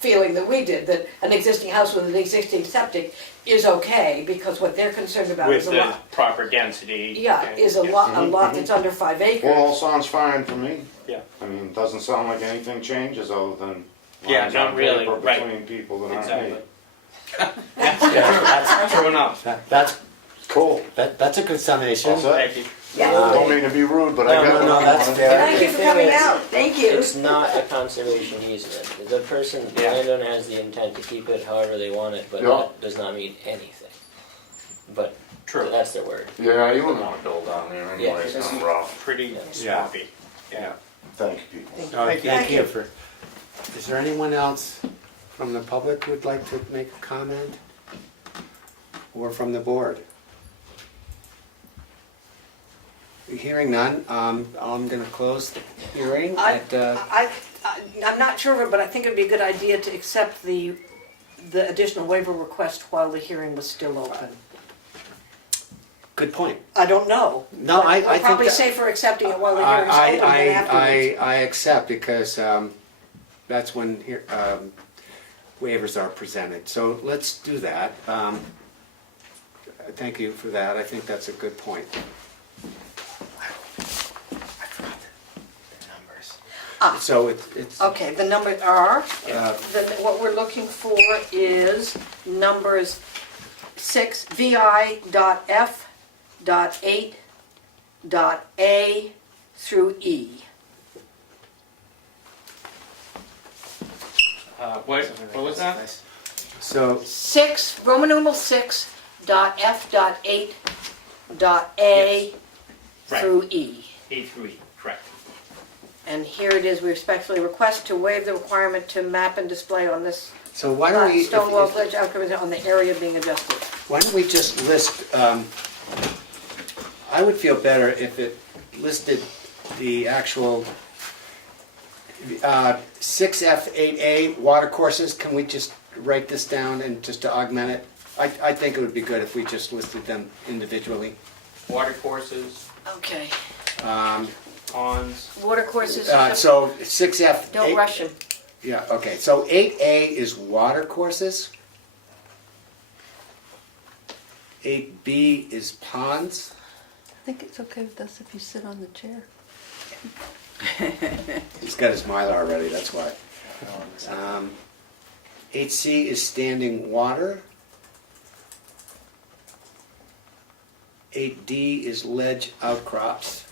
feeling that we did, that an existing house with an existing septic is okay, because what they're concerned about With is a the lot. proper density. Yeah, and- is a lot that's under 5 acres. Well, sounds fine for me. Yeah. I mean, it doesn't sound like anything changes other than Yeah, lines not on really, paper right. between people that aren't Exactly. me. Yeah, True enough. that's Cool. that's a good summation. All set? Thank you. Don't mean to be rude, but I No, got no, no, one. that's fair. Thank you for coming out, thank you. It's not a conservation easement. The person, the Yeah. landowner has the intent to keep it however they want it, but Yeah. that does not mean anything. But True. that's their word. Yeah, you wouldn't want to build down there anyway, Yeah. it's kind of rough. Pretty Yeah. swampy. Yeah. Thank you, people. Oh, Thank you. thank you for. Is there anyone else from the public who would like to make a comment? Or from the board? Hearing none, I'm gonna close the hearing I- at, I'm not sure of it, but I think it'd be a good idea to accept the additional waiver request while the hearing was still open. good point. I don't know. No, but I we're think probably that- safer accepting it while the hearing's open than afterwards. I accept because that's when waivers are presented. So let's do that. Thank you for that. I think that's a good point. Ah. So it's Okay, the numbers are, Uh, what we're looking for is numbers 6, VI.F.8.A through E. What was that? so 6, Roman numeral 6, dot F dot 8 dot A Yes. Right. through E. A through E, correct. And here it is, we respectfully request to waive the requirement to map and display on this so why don't we stone wall ledge outcropping on the area being adjusted. why don't we just list? I would feel better if it listed the actual 6F8A water courses. Can we just write this down and just to augment it? I think it would be good if we just listed them individually. Water courses, Okay, ponds. water courses, So 6F. don't rush him. Yeah, okay, so 8A is water courses. 8B is ponds. I think it's okay with us if you sit on the chair. He's got his Mylar ready, that's why. 8C is standing water. 8D is ledge outcrops.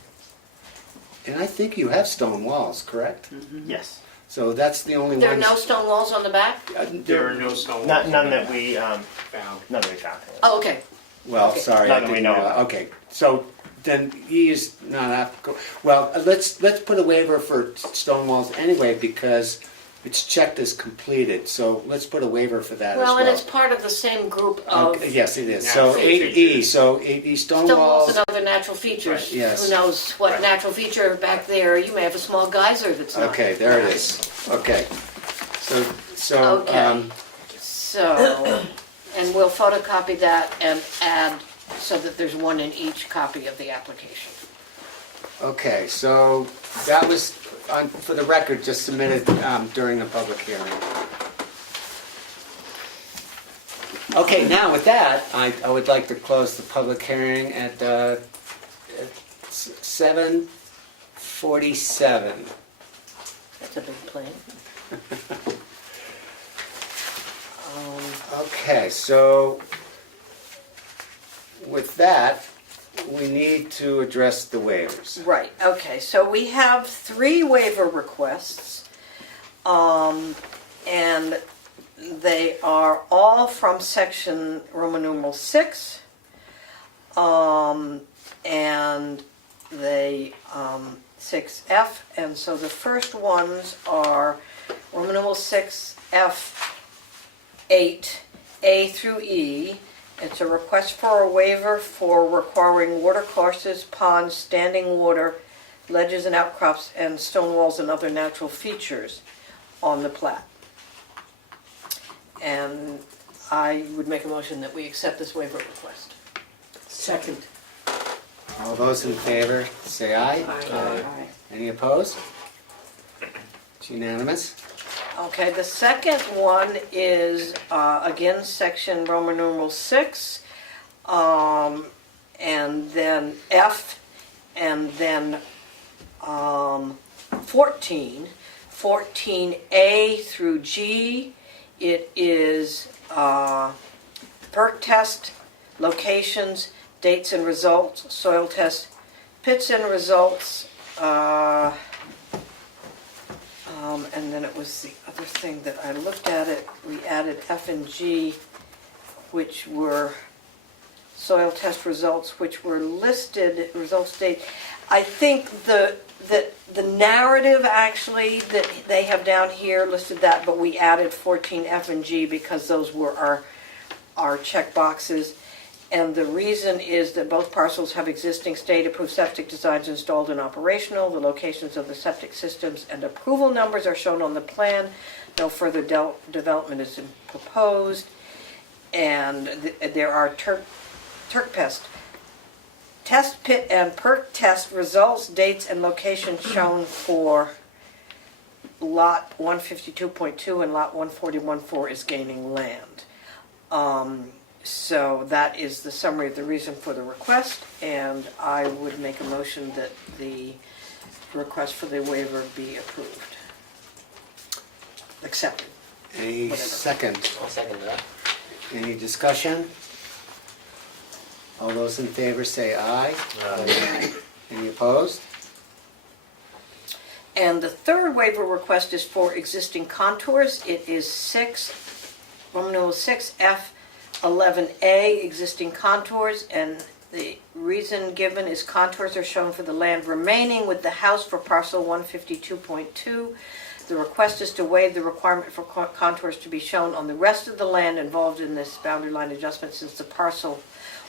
And I think you have stone walls, correct? Yes. So that's the only There are ones. no stone walls on the back? There are no stone walls. None that we found. none that we found. Oh, okay. Well, Okay. sorry, I None that we didn't know know. of. Okay, so then E is not applicable. Well, let's put a waiver for stone walls anyway because it's checked as completed. So let's put a waiver for that as well. Well, and it's part of the same group of Okay, yes, it is. So Natural 8E, features. so 8E stone stone walls walls. and other natural features. Right, yes. Who knows what Right. natural feature back there, you may have a small geyser that's not. Okay, there it is. Okay. So, Okay. So, and we'll photocopy that and add so that there's one in each copy of the application. okay, so that was, for the record, just submitted during the public hearing. Okay, now with that, I would like to close the public hearing at 7:47. That's a big plan. Okay, so with that, we need to address the waivers. Right, okay, so we have 3 waiver requests, and they are all from section Roman numeral 6, and they, 6F, and so the first ones are Roman numeral 6F8, A through E. It's a request for a waiver for requiring water courses, ponds, standing water, ledges and outcrops, and stone walls and other natural features on the plat. And I would make a motion that we accept this waiver request. Second. All those in favor, say aye. Aye. Any opposed? It's unanimous. Okay, the second one is, again, section Roman numeral 6, and then F, and then 14, 14A through G. It is perk test, locations, dates and results, soil test, pits and results, and then it was the other thing that I looked at it, we added F and G, which were soil test results, which were listed, results date. I think the narrative actually that they have down here listed that, but we added 14 F and G because those were our check boxes. And the reason is that both parcels have existing state-approved septic designs installed and operational. The locations of the septic systems and approval numbers are shown on the plan. No further development is proposed. And there are Turk pest test pit and perk test results, dates, and locations shown for lot 152.2 and lot 141.4 is gaining land. So that is the summary of the reason for the request, and I would make a motion that the request for the waiver be approved. Accepted. Any Whatever. second? I'll second that. Any discussion? All those in favor say aye. Any opposed? And the third waiver request is for existing contours. It is Roman numeral 6F11A, existing contours, and the reason given is contours are shown for the land remaining with the house for parcel 152.2. The request is to waive the requirement for contours to be shown on the rest of the land involved in this boundary line adjustment, since the parcel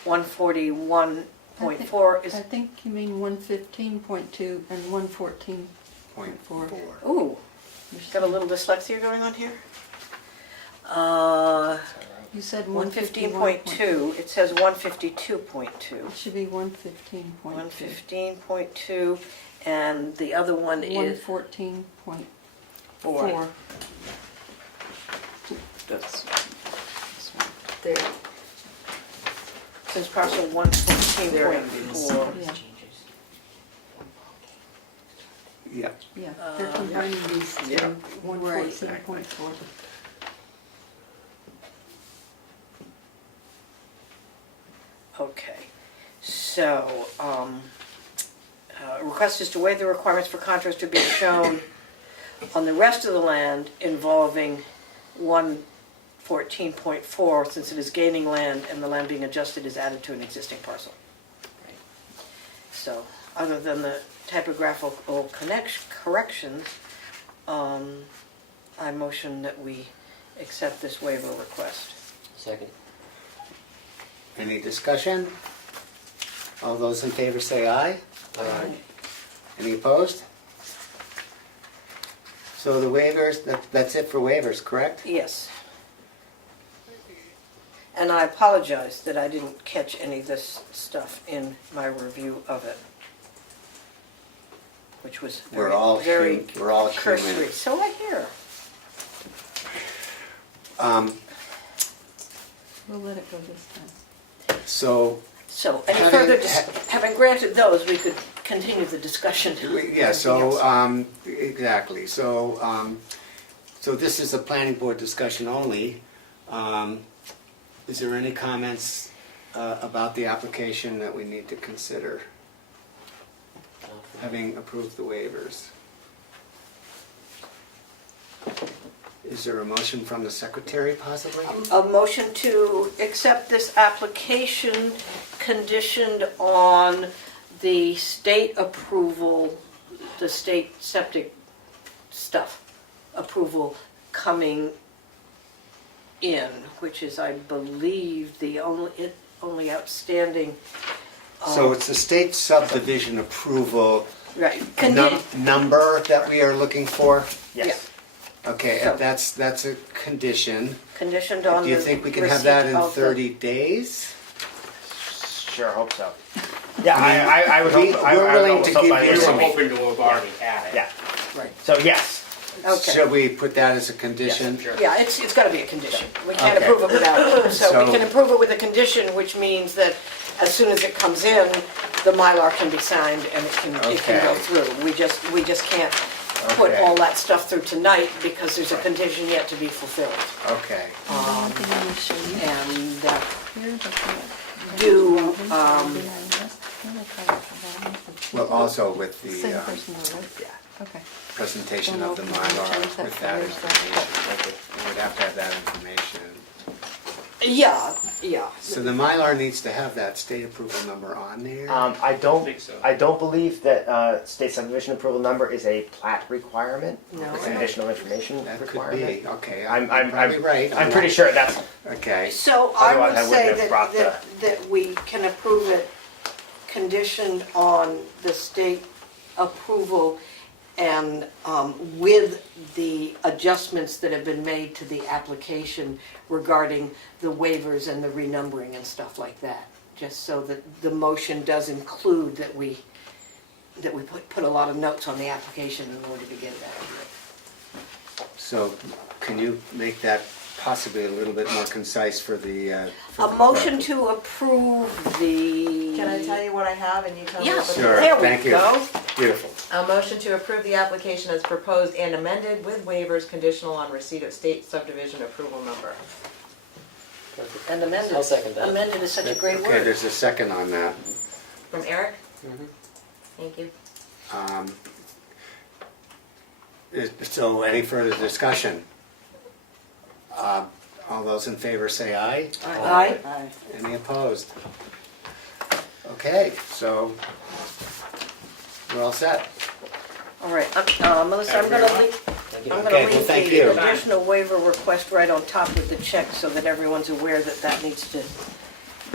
141.4 is... I think you mean 115.2 and 114.4. Ooh, got a little dyslexia going on here? You said 115.2, it says 152.2. It should be 115.2. 115.2, and the other one is 114.4. 4. That's there. Says parcel 114.4. Yeah, Yeah. yeah. They're combining these to 114.4. Okay, so, request is to waive the requirements for contours to be shown on the rest of the land involving 114.4, since it is gaining land and the land being adjusted is added to an existing parcel. So, other than the typographical corrections, I motion that we accept this waiver request. Second. Any discussion? All those in favor say aye. Aye. Any opposed? So the waivers, that's it for waivers, correct? Yes. And I apologize that I didn't catch any of this stuff in my review of it, which was We're all very we're all cursory. human. So I hear. We'll let it go this time. So, So, any Having- further, having granted those, we could continue the discussion. yeah, so, exactly. So, so this is a planning board discussion only. Is there any comments about the application that we need to consider, having approved the waivers? Is there a motion from the secretary possibly? A motion to accept this application conditioned on the state approval, the state septic stuff approval coming in, which is, I believe, the only outstanding. So it's the state subdivision approval Right. number that we are looking for? Yes. Okay, So- and that's a condition. Conditioned on Do the you think we can have that in receipt of the- 30 days? Sure, hope so. Yeah, I would hope. We're willing to give by you the We were some- week. hoping to have already had it. Yeah. Right. So yes. Okay. Should we put that as a condition? Sure. Yeah, it's got to be a condition. We can't Okay. approve it without it. So So- we can approve it with a condition, which means that as soon as it comes in, the Mylar can be signed and it can go Okay. through. We just can't put Okay. all that stuff through tonight because there's a condition yet to be fulfilled. Okay. And the one thing I'm gonna show you And here, that's what- do, Well, also with Same the person though, right? yeah, Okay. presentation Don't of the know if you wanna Mylar change that with that color, so- information. We would have to have that information. Yeah, yeah. So the Mylar needs to have that state approval number on there? I don't. think so. I don't believe that state subdivision approval number is a plat requirement. No. It's an additional information That could requirement. be, okay, I'm probably right. I'm pretty sure that's. Okay, So I Otherwise, would I wouldn't say have brought that we can approve it conditioned on the state approval and with the adjustments that have been made to the application regarding the waivers and the renumbering and stuff like that. Just so that the motion does include that we put a lot of notes on the application in order to get that. so can you make that possibly a little bit more concise for the? for A the motion clerk? to approve the. Can I tell you what I have and you tell me what Yes, the... Sure, there thank we you. go. Beautiful. A motion to approve the application as proposed and amended with waivers conditional on receipt of state subdivision approval number. Perfect. And amended. I'll second that. Amended is such a great Okay, word. there's a second on that. From Eric? Mhm. Thank you. So any further discussion? All those in favor say aye. Aye. Any opposed? Okay, so we're all set. All right, Melissa, I'm gonna leave, Thank you. I'm Okay, gonna well, leave thank you. the additional waiver request right on top with the check so that everyone's aware that that needs to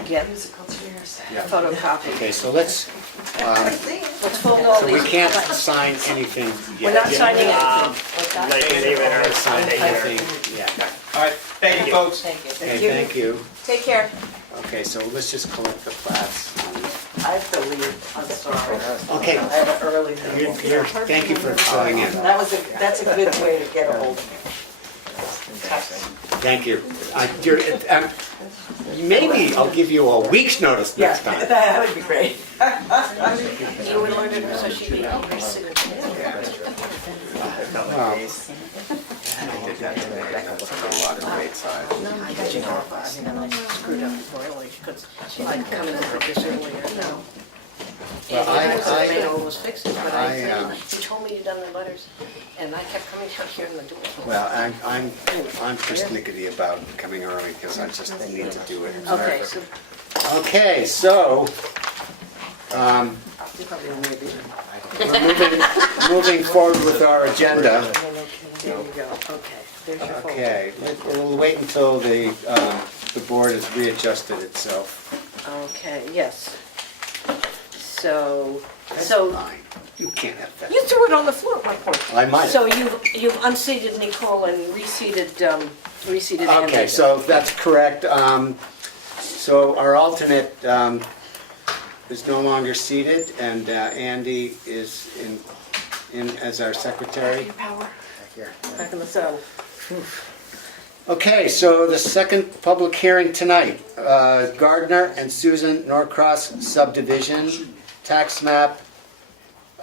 get Musical chairs. Yeah. photocopied. Okay, so let's Fold all so we these. can't sign anything yet. We're not signing anything. What's that? Like, leave it or Let's sign Sunday or- anything, yeah. All right, thank you, folks. Thank you. Okay, thank you. Take care. Okay, so let's just collect the plats. I have to leave, I'm sorry. Okay, I have an early thing. thank you for filling in. That's a good way to get a hold of me. Thank you. Maybe I'll give you a week's notice next time. That would be great. You would learn it so she'd be Well, I did that today. Becca looked at a lot of great sides. I got you off, I mean, I screwed up royally, because I'd come in with this earlier, no. Well, And made all those fixes, but I, you told me you'd done the letters, and I kept coming down here in the door. Well, I'm persnickety about coming early because I just need to do it. Okay, so Okay, so, we're moving forward with our agenda. there you go, okay, there's your folder. Okay, we'll wait until the board has readjusted itself. Okay, yes. So, That's so, fine. You can't have that. you threw it on the floor, my point. I might. So you've unseated Nichole and reseated Andy. Okay, so that's correct. So our alternate is no longer seated, and Andy is in as our secretary. Your power, Back here. back in the saddle. Okay, so the second public hearing tonight, Gardner and Susan Norcross subdivision, tax map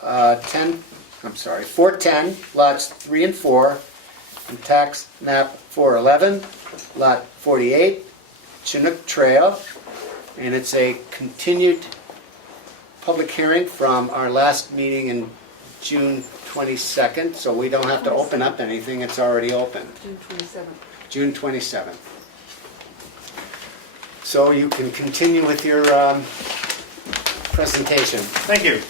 410, lots 3 and 4, and tax map 411, lot 48, Chinook Trail, and it's a continued public hearing from our last meeting in June 22nd, so we don't have to open up anything, it's already open. June 27th. June 27th. So you can continue with your presentation. Thank you.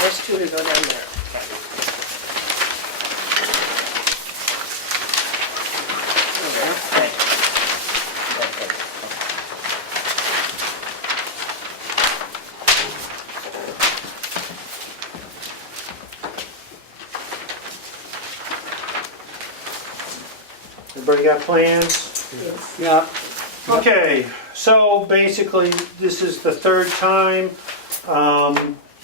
There's two to go down there. Everybody got plans? Yeah. Okay, so basically, this is the third time.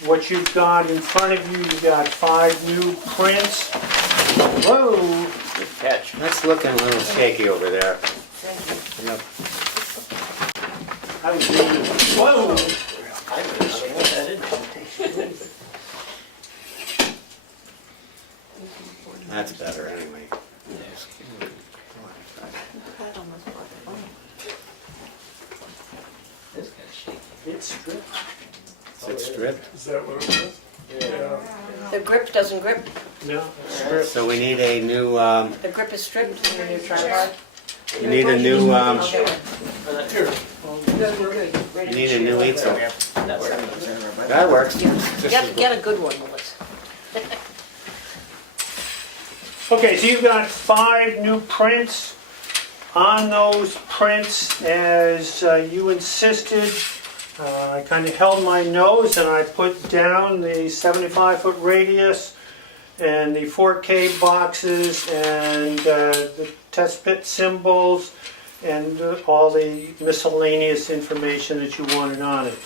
What you've got in front of you, you got 5 new prints. Whoa! Good catch. That's looking a little shaky over there. Yep. I was reading. Whoa! That's better anyway. This guy's shaky. It's stripped. Is it stripped? Is that what it is? The grip doesn't grip, No, script. So we need a new, the grip is stripped. Your new tripod? we need a new, Okay. we need a new easel. That works. That works. Get a good one, Melissa. Okay, so you've got 5 new prints. On those prints, as you insisted, I kind of held my nose and I put down the 75-foot radius and the 4K boxes and the test bit symbols and all the miscellaneous information that you wanted on it.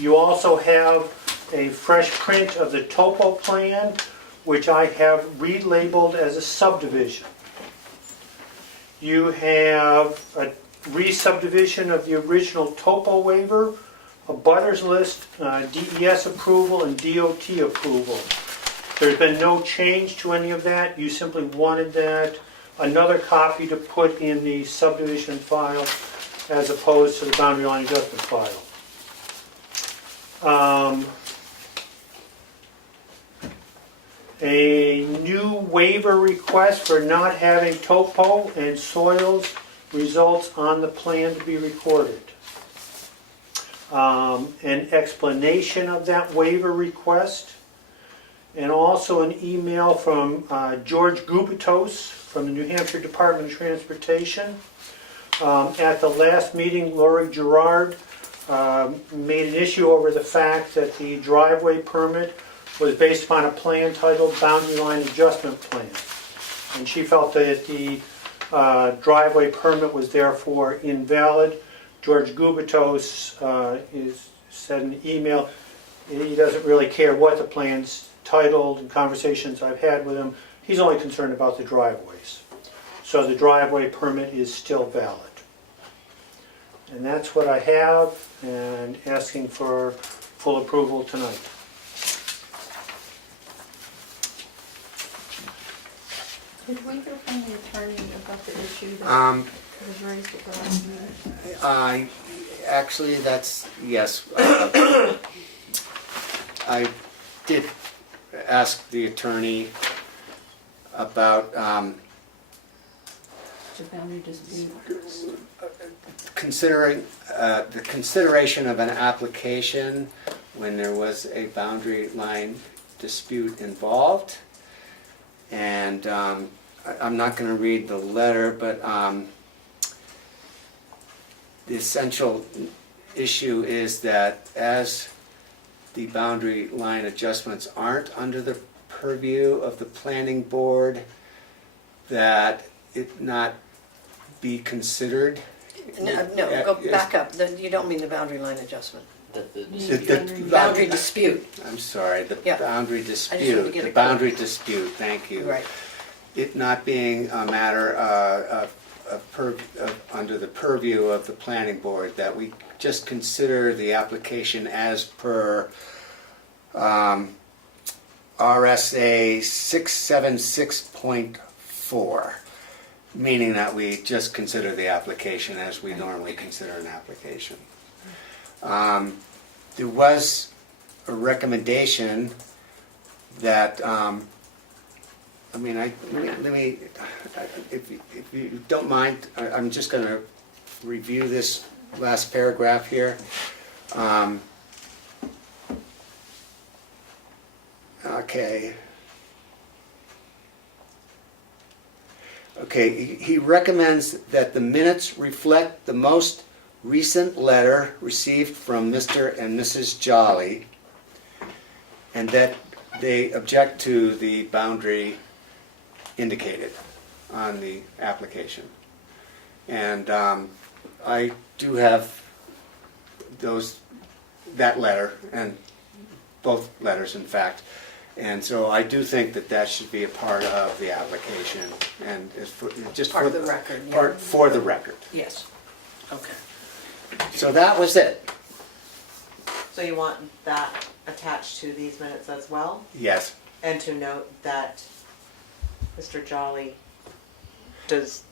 You also have a fresh print of the topo plan, which I have relabeled as a subdivision. You have a re-subdivision of the original topo waiver, a butters list, DES approval, and DOT approval. There's been no change to any of that. You simply wanted that, another copy to put in the subdivision file as opposed to the boundary line adjustment file. A new waiver request for not having topo and soils results on the plan to be recorded. An explanation of that waiver request, and also an email from George Gubitos from the New Hampshire Department of Transportation. At the last meeting, Lori Gerard made an issue over the fact that the driveway permit was based upon a plan titled Boundary Line Adjustment Plan. And she felt that the driveway permit was therefore invalid. George Gubitos said in an email, he doesn't really care what the plan's titled. In conversations I've had with him, he's only concerned about the driveways. So the driveway permit is still valid. And that's what I have, and asking for full approval tonight. Did we hear from the attorney about the issue that was raised at the last meeting? Actually, that's, yes. I did ask the attorney about The boundary dispute. considering the consideration of an application when there was a boundary line dispute involved. And I'm not going to read the letter, but the essential issue is that as the boundary line adjustments aren't under the purview of the planning board, that it not be considered. No, go back up. You don't mean the boundary line adjustment. The Boundary dispute. I'm sorry, the Yeah. boundary I just wanted to dispute, get the it boundary dispute, thank you. Right. It not being a matter under the purview of the planning board, that we just consider the application as per RSA 676.4, meaning that we just consider the application as we normally consider an application. There was a recommendation that, if you don't mind, I'm just going to review this last paragraph here. Okay. Okay, he recommends that the minutes reflect the most recent letter received from Mr. and Mrs. Jolly, and that they object to the boundary indicated on the application. And I do have that letter, and both letters in fact, and so I do think that that should be a part of the application, and is just Part for of the record, yeah. for the record. Yes. Okay. So that was it. So you want that attached to these minutes as well? Yes. And to note that Mr. Jolly does,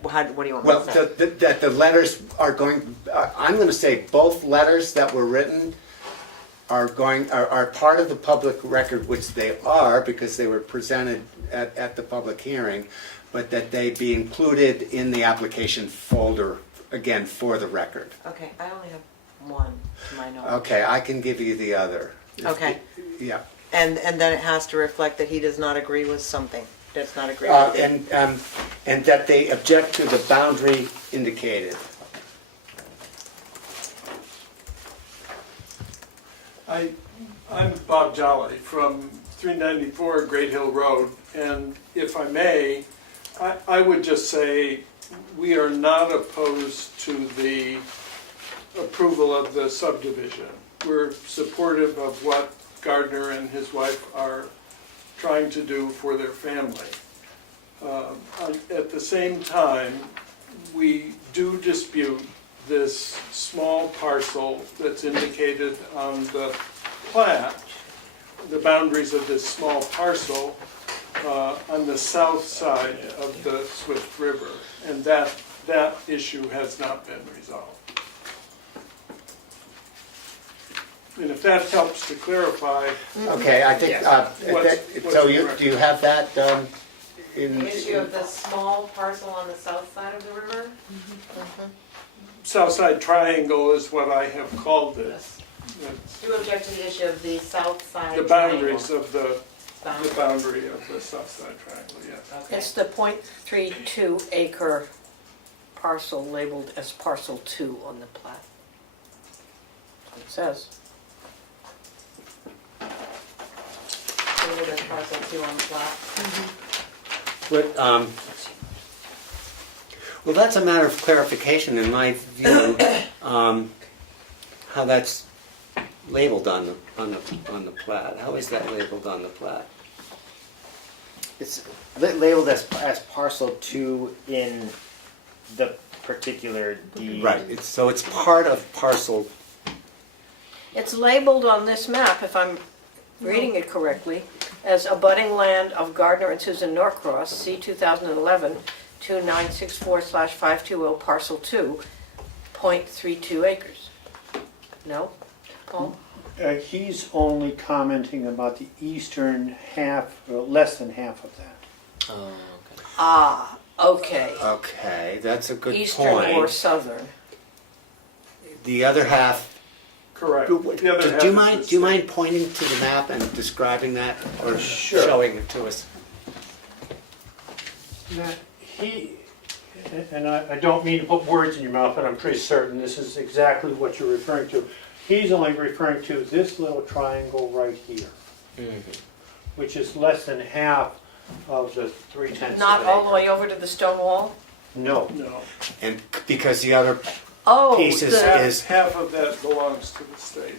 what do you want me Well, to say? that the letters are going, I'm going to say both letters that were written are part of the public record, which they are because they were presented at the public hearing, but that they be included in the application folder, again, for the record. Okay, I only have one to my knowledge. Okay, I can give you the other. Okay. Yeah. And then it has to reflect that he does not agree with something, does not agree with it. And that they object to the boundary indicated. I'm Bob Jolly from 394 Great Hill Road, and if I may, I would just say we are not opposed to the approval of the subdivision. We're supportive of what Gardner and his wife are trying to do for their family. At the same time, we do dispute this small parcel that's indicated on the plat, the boundaries of this small parcel on the south side of the Swift River, and that issue has not been resolved. And if that helps to clarify. Okay, I think, do you have that in? The issue of the small parcel on the south side of the river? South side triangle is what I have called it. Do you object to the issue of the south side The boundaries of the boundary of the south side triangle, yes. Okay. It's the .32 acre parcel labeled as parcel 2 on the plat. That's what it says. Labeled as parcel 2 on the plat. What, well, that's a matter of clarification in my view, how that's labeled on the plat. How is that labeled on the plat? It's labeled as parcel 2 in the particular deed. Right, so it's part of parcel. It's labeled on this map, if I'm reading it correctly, as abutting land of Gardner and Susan Norcross, C 2011-2964/520, parcel 2, .32 acres. No? Paul? He's only commenting about the eastern half, or less than half of that. Oh, okay. Ah, okay. Okay, that's a good Eastern point. or southern. The other half. Correct. Do The other half you is mind? the Do you same. mind pointing to the map and describing that, or Sure. showing it to us? And I don't mean to put words in your mouth, but I'm pretty certain this is exactly what you're referring to. He's only referring to this little triangle right here, which is less than half of the 3/10 of an Not all the acre. way over to the stone wall? No. No. And because the other Oh, pieces the- is Half of that belongs to the state.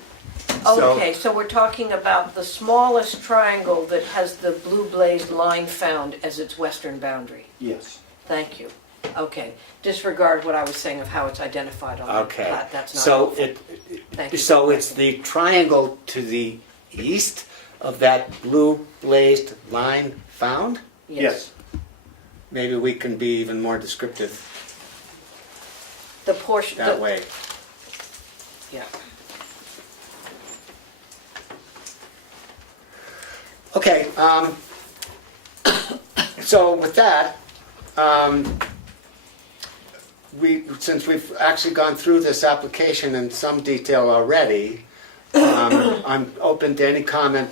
okay, so we're talking about the smallest triangle that has the blue blazed line found as its western boundary. Yes. Thank you. Okay, disregard what I was saying of how it's identified on the okay. plat. That's not So helpful. Thank you. so it's the triangle to the east of that blue blazed line found. Yes. Maybe we can be even more descriptive The portion, that way. yeah. Okay. So with that, since we've actually gone through this application in some detail already, I'm open to any comment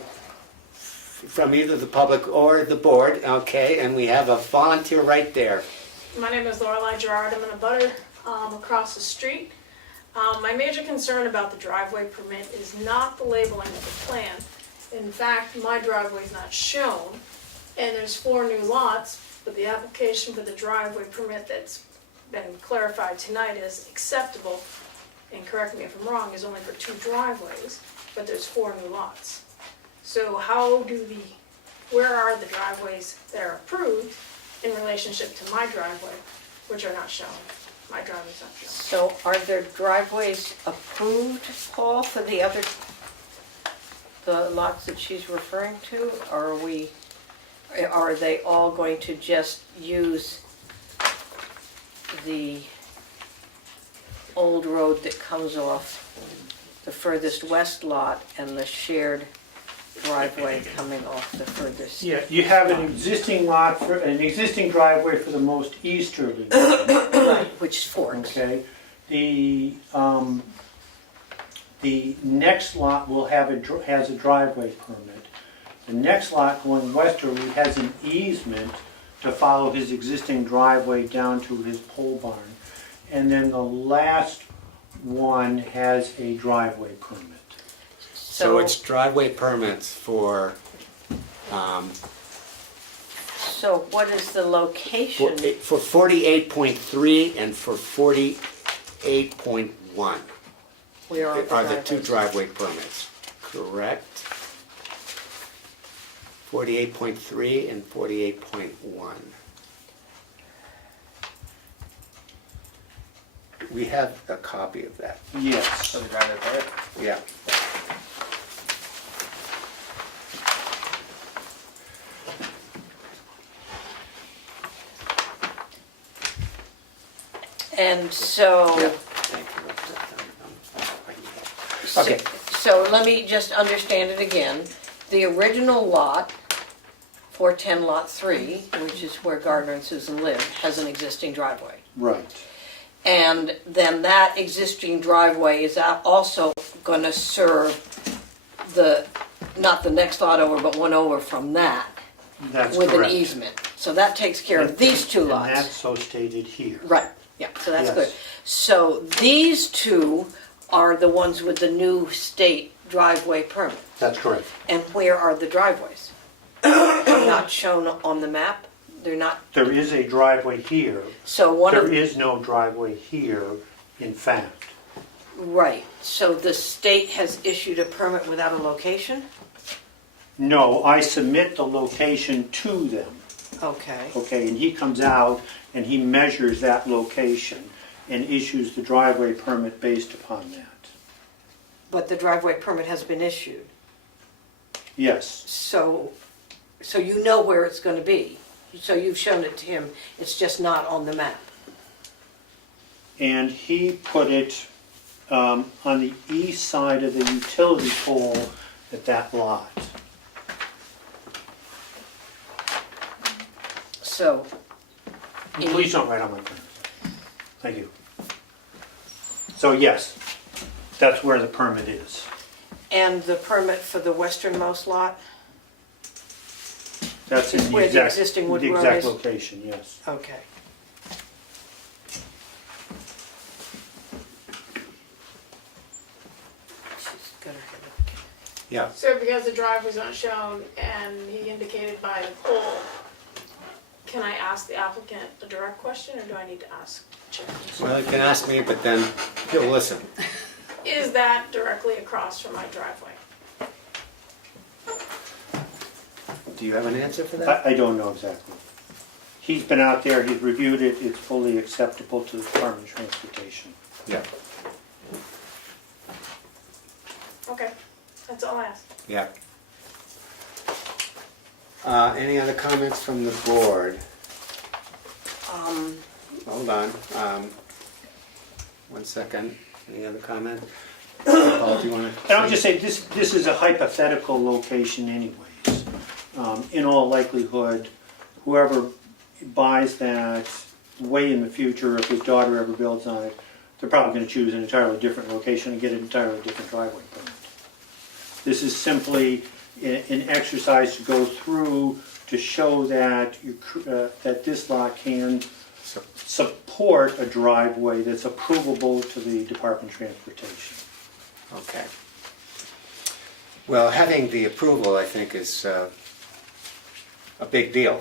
from either the public or the board. Okay, and we have a volunteer right there. My name is Lorelei Gerard. I'm in a butter across the street. My major concern about the driveway permit is not the labeling of the plan. In fact, my driveway is not shown, and there's 4 new lots, but the application for the driveway permit that's been clarified tonight is acceptable, and correct me if I'm wrong, is only for 2 driveways, but there's 4 new lots. So where are the driveways that are approved in relationship to my driveway, which are not shown? My driveway's not shown. So are there driveways approved, Paul, for the lots that she's referring to? Or are they all going to just use the old road that comes off the furthest west lot and the shared driveway coming off the furthest. Yeah, you have an existing lot, an existing driveway for the most easterly lot, Right, which forks. okay? The next lot will have has a driveway permit. The next lot going westerly has an easement to follow his existing driveway down to his pole barn. And then the last one has a driveway permit. So it's driveway permits for, So what is the location? for 48.3 and for 48.1 Where are are the two driveways? driveway permits, correct? 48.3 and 48.1. We have a copy of that, Yes. So the driveway permit? yeah. And so, Yeah. Okay. so let me just understand it again. The original lot, 410 Lot 3, which is where Gardner and Susan live, has an existing driveway. Right. And then that existing driveway is also going to serve the, not the next lot over, but one over from that, That's with correct. an easement. So that takes care of these two And lots. that's so stated here. Right, yeah, so that's Yes. good. So these two are the ones with the new state driveway permit. That's correct. And where are the driveways? They're not shown on the map? They're not, There is a driveway here. so one There of, is no driveway here, in fact. right, so the state has issued a permit without a location? No, I submit the location to them, Okay, okay, and he comes out and he measures that location and issues the driveway permit based upon that. but the driveway permit has been issued, Yes, so you know where it's gonna be. So you've shown it to him, it's just not on the map. and he put it on the east side of the utility pole at that lot. So, Please don't write on my permit. Thank you. So yes, that's where the permit is. and the permit for the westernmost lot? That's in Is the where the exact, existing wood the row exact is? location, yes. Okay. She's got her head up. Yeah, So because the driveway's not shown and he indicated by the pole, can I ask the applicant a direct question or do I need to ask Chair? well, you can ask me, but then he'll listen. Is that directly across from my driveway? Do you have an answer for that? I don't know exactly. He's been out there, he's reviewed it, it's fully acceptable to the Department of Transportation. Yeah, Okay, that's all I asked. yeah. Any other comments from the board? Hold on, 1 second. Any other comment? Paul, do you want to? And I'll just say, this is a hypothetical location anyways. In all likelihood, whoever buys that way in the future, if his daughter ever builds on it, they're probably going to choose an entirely different location and get an entirely different driveway permit. This is simply an exercise to go through to show that that this lot can support a driveway that's approvable to the Department of Transportation. Okay. Well, having the approval, I think, is a big deal.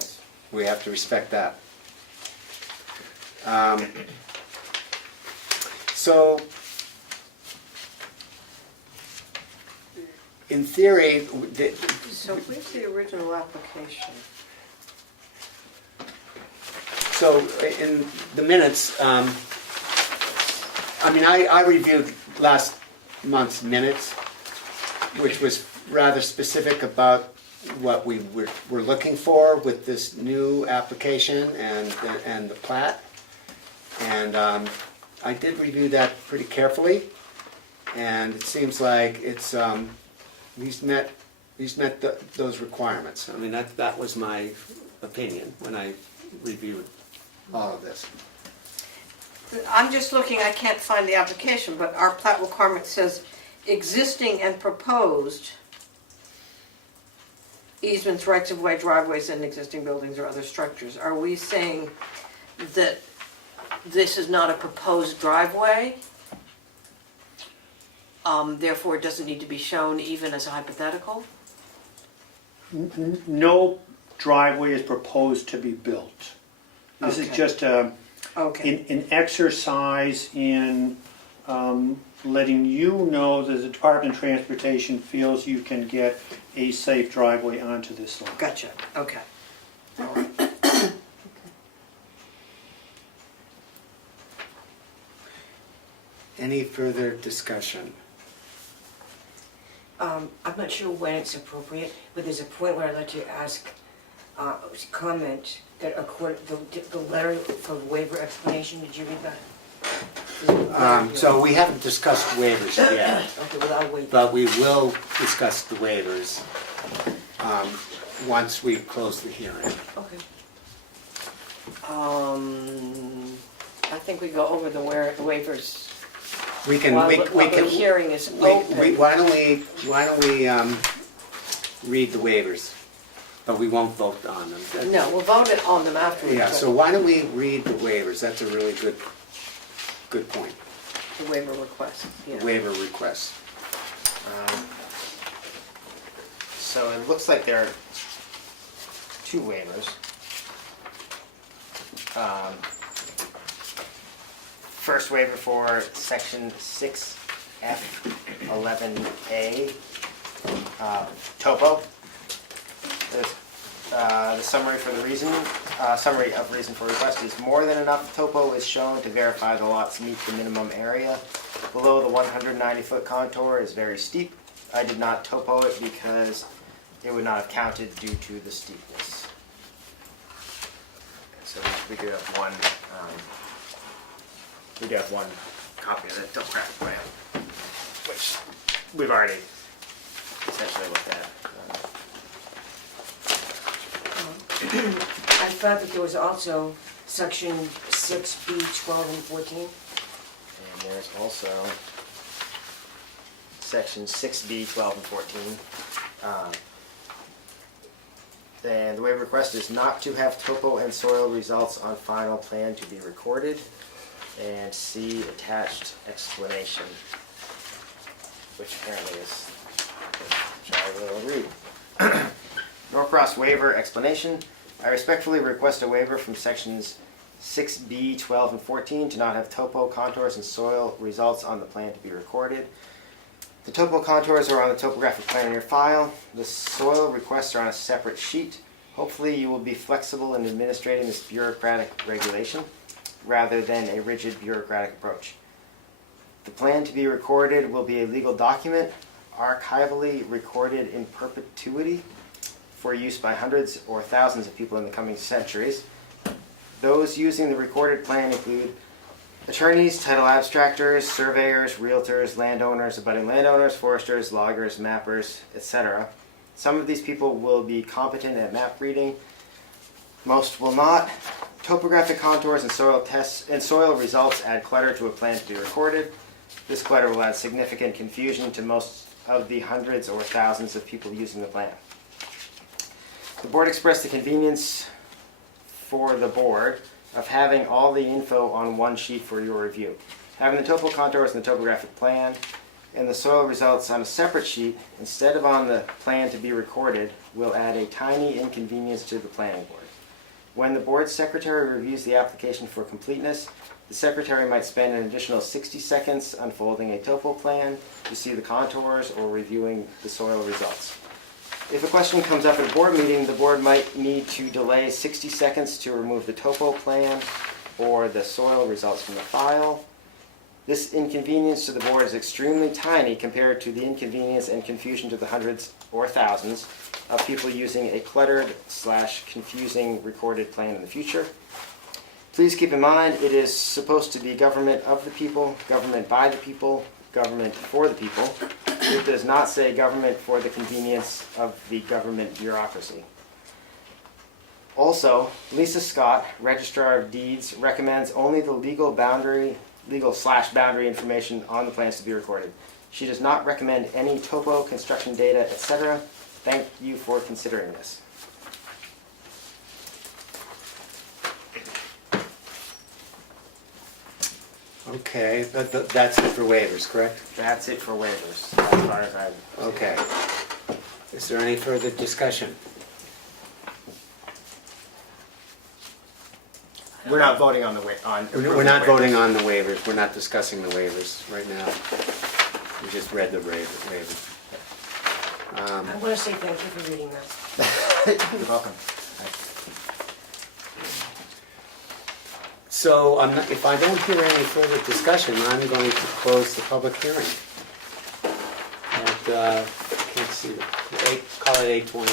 We have to respect that. So, in theory, So where's the original application? so in the minutes, I mean, I reviewed last month's minutes, which was rather specific about what we were looking for with this new application and the plat. And I did review that pretty carefully. and it seems like it's, he's met those requirements. I mean, that was my opinion when I reviewed all of this. I'm just looking, I can't find the application, but our plat requirement says existing and proposed easements, rights of way, driveways, and existing buildings or other structures. Are we saying that this is not a proposed driveway? Therefore, it doesn't need to be shown even as a hypothetical? No driveway is proposed to be built. This is Okay. just Okay. an exercise in letting you know that the Department of Transportation feels you can get a safe driveway onto this lot. Gotcha, okay. All right. Any further discussion? I'm not sure when it's appropriate, but there's a point where I'd like to ask, comment that the letter for waiver explanation, did you read that? So we haven't discussed waivers yet, Okay, well, I'll wait. but we will discuss the waivers once we close the hearing. Okay. I think we go over the waivers We can, while we the can. hearing is open. Why don't we read the waivers, but we won't vote on them. No, we'll vote it on them afterwards. Yeah, but so why don't we read the waivers? That's a really good point. The waiver request, yeah. Waiver requests. So it looks like there are two waivers. First waiver for section 6F11A, topo. The summary for the reason, summary of reason for request is more than enough topo is shown to verify the lots meet the minimum area. Below the 190-foot contour is very steep. I did not topo it because it would not have counted due to the steepness. So we do have one. We do have one copy of the topographic plan, which we've already essentially looked at. I thought that there was also section 6B, 12, and 14. And there's also section 6B, 12, and 14. And the waiver request is not to have topo and soil results on final plan to be recorded. And see attached explanation, which apparently is, which I will read. Norcross waiver explanation. I respectfully request a waiver from sections 6B, 12, and 14 to not have topo, contours, and soil results on the plan to be recorded. The topo contours are on the topographic plan in your file. The soil requests are on a separate sheet. Hopefully you will be flexible in administrating this bureaucratic regulation, rather than a rigid bureaucratic approach. The plan to be recorded will be a legal document, archivally recorded in perpetuity for use by hundreds or thousands of people in the coming centuries. Those using the recorded plan include attorneys, title abstractors, surveyors, realtors, landowners, abutting landowners, foresters, loggers, mappers, etc. Some of these people will be competent at map reading, most will not. Topographic contours and soil tests and soil results add clutter to a plan to be recorded. This clutter will add significant confusion to most of the hundreds or thousands of people using the plan. The board expressed the convenience for the board of having all the info on one sheet for your review. Having the topo contours and the topographic plan and the soil results on a separate sheet instead of on the plan to be recorded will add a tiny inconvenience to the planning board. When the board secretary reviews the application for completeness, the secretary might spend an additional 60 seconds unfolding a topo plan to see the contours or reviewing the soil results. If a question comes up at a board meeting, the board might need to delay 60 seconds to remove the topo plan or the soil results from the file. This inconvenience to the board is extremely tiny compared to the inconvenience and confusion to the hundreds or thousands of people using a cluttered/confusing recorded plan in the future. Please keep in mind it is supposed to be government of the people, government by the people, government for the people. It does not say government for the convenience of the government bureaucracy. Also, Lisa Scott, Registrar of Deeds, recommends only the legal/boundary information on the plans to be recorded. She does not recommend any topo, construction data, etc. Thank you for considering this. Okay, that's it for waivers, correct? That's it for waivers, as far as I... Okay. Is there any further discussion? We're not voting on the We're not voting on the waivers, we're not discussing the waivers right now. We just read the waivers. I want to say thank you for reading that. You're welcome. So if I don't hear any further discussion, I'm going to close the public hearing. At, can't see, call it 8:20.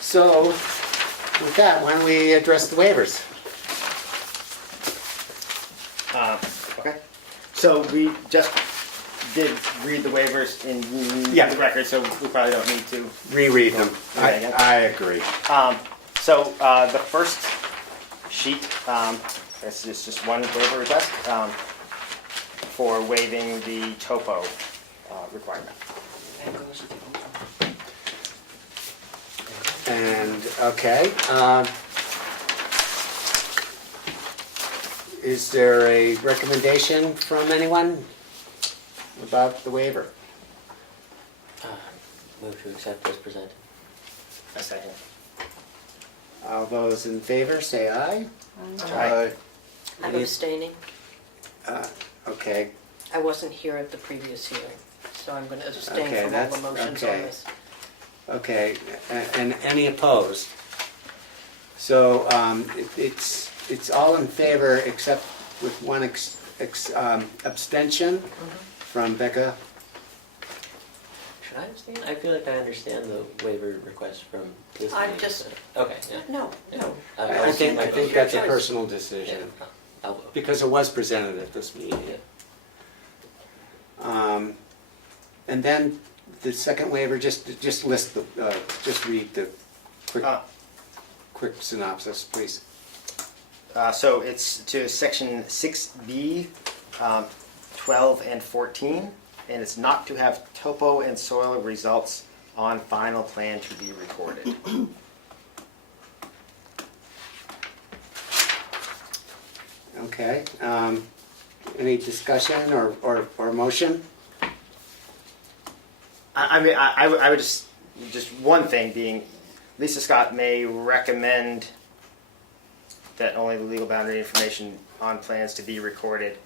So with that, why don't we address the waivers? Okay. So we just did read the waivers in the record, so we probably don't need to Reread them. Okay. I agree. So the first sheet, this is just one waiver request for waiving the topo requirement. And, okay. Is there a recommendation from anyone about the waiver? Move to accept as presented. A second. All those in favor, say aye. Aye. I'm Any- abstaining. Okay, I wasn't here at the previous hearing, so I'm going to abstain Okay, from all that's- the motions on okay. this. okay. And any opposed? So it's all in favor except with one abstention from Becca. Should I abstain? I feel like I understand the waiver request from this I'm meeting, just- but- Okay, yeah. No, no. I think Your that's a choice. personal Yeah, decision, I'll vote. because it was presented at this meeting. Yeah. And then the second waiver, just list the, just read the quick synopsis, please. So it's to section 6B, 12 and 14, and it's not to have topo and soil results on final plan to be recorded. Okay, any discussion or motion? I would just one thing being, Lisa Scott may recommend that only the legal boundary information on plans to be recorded.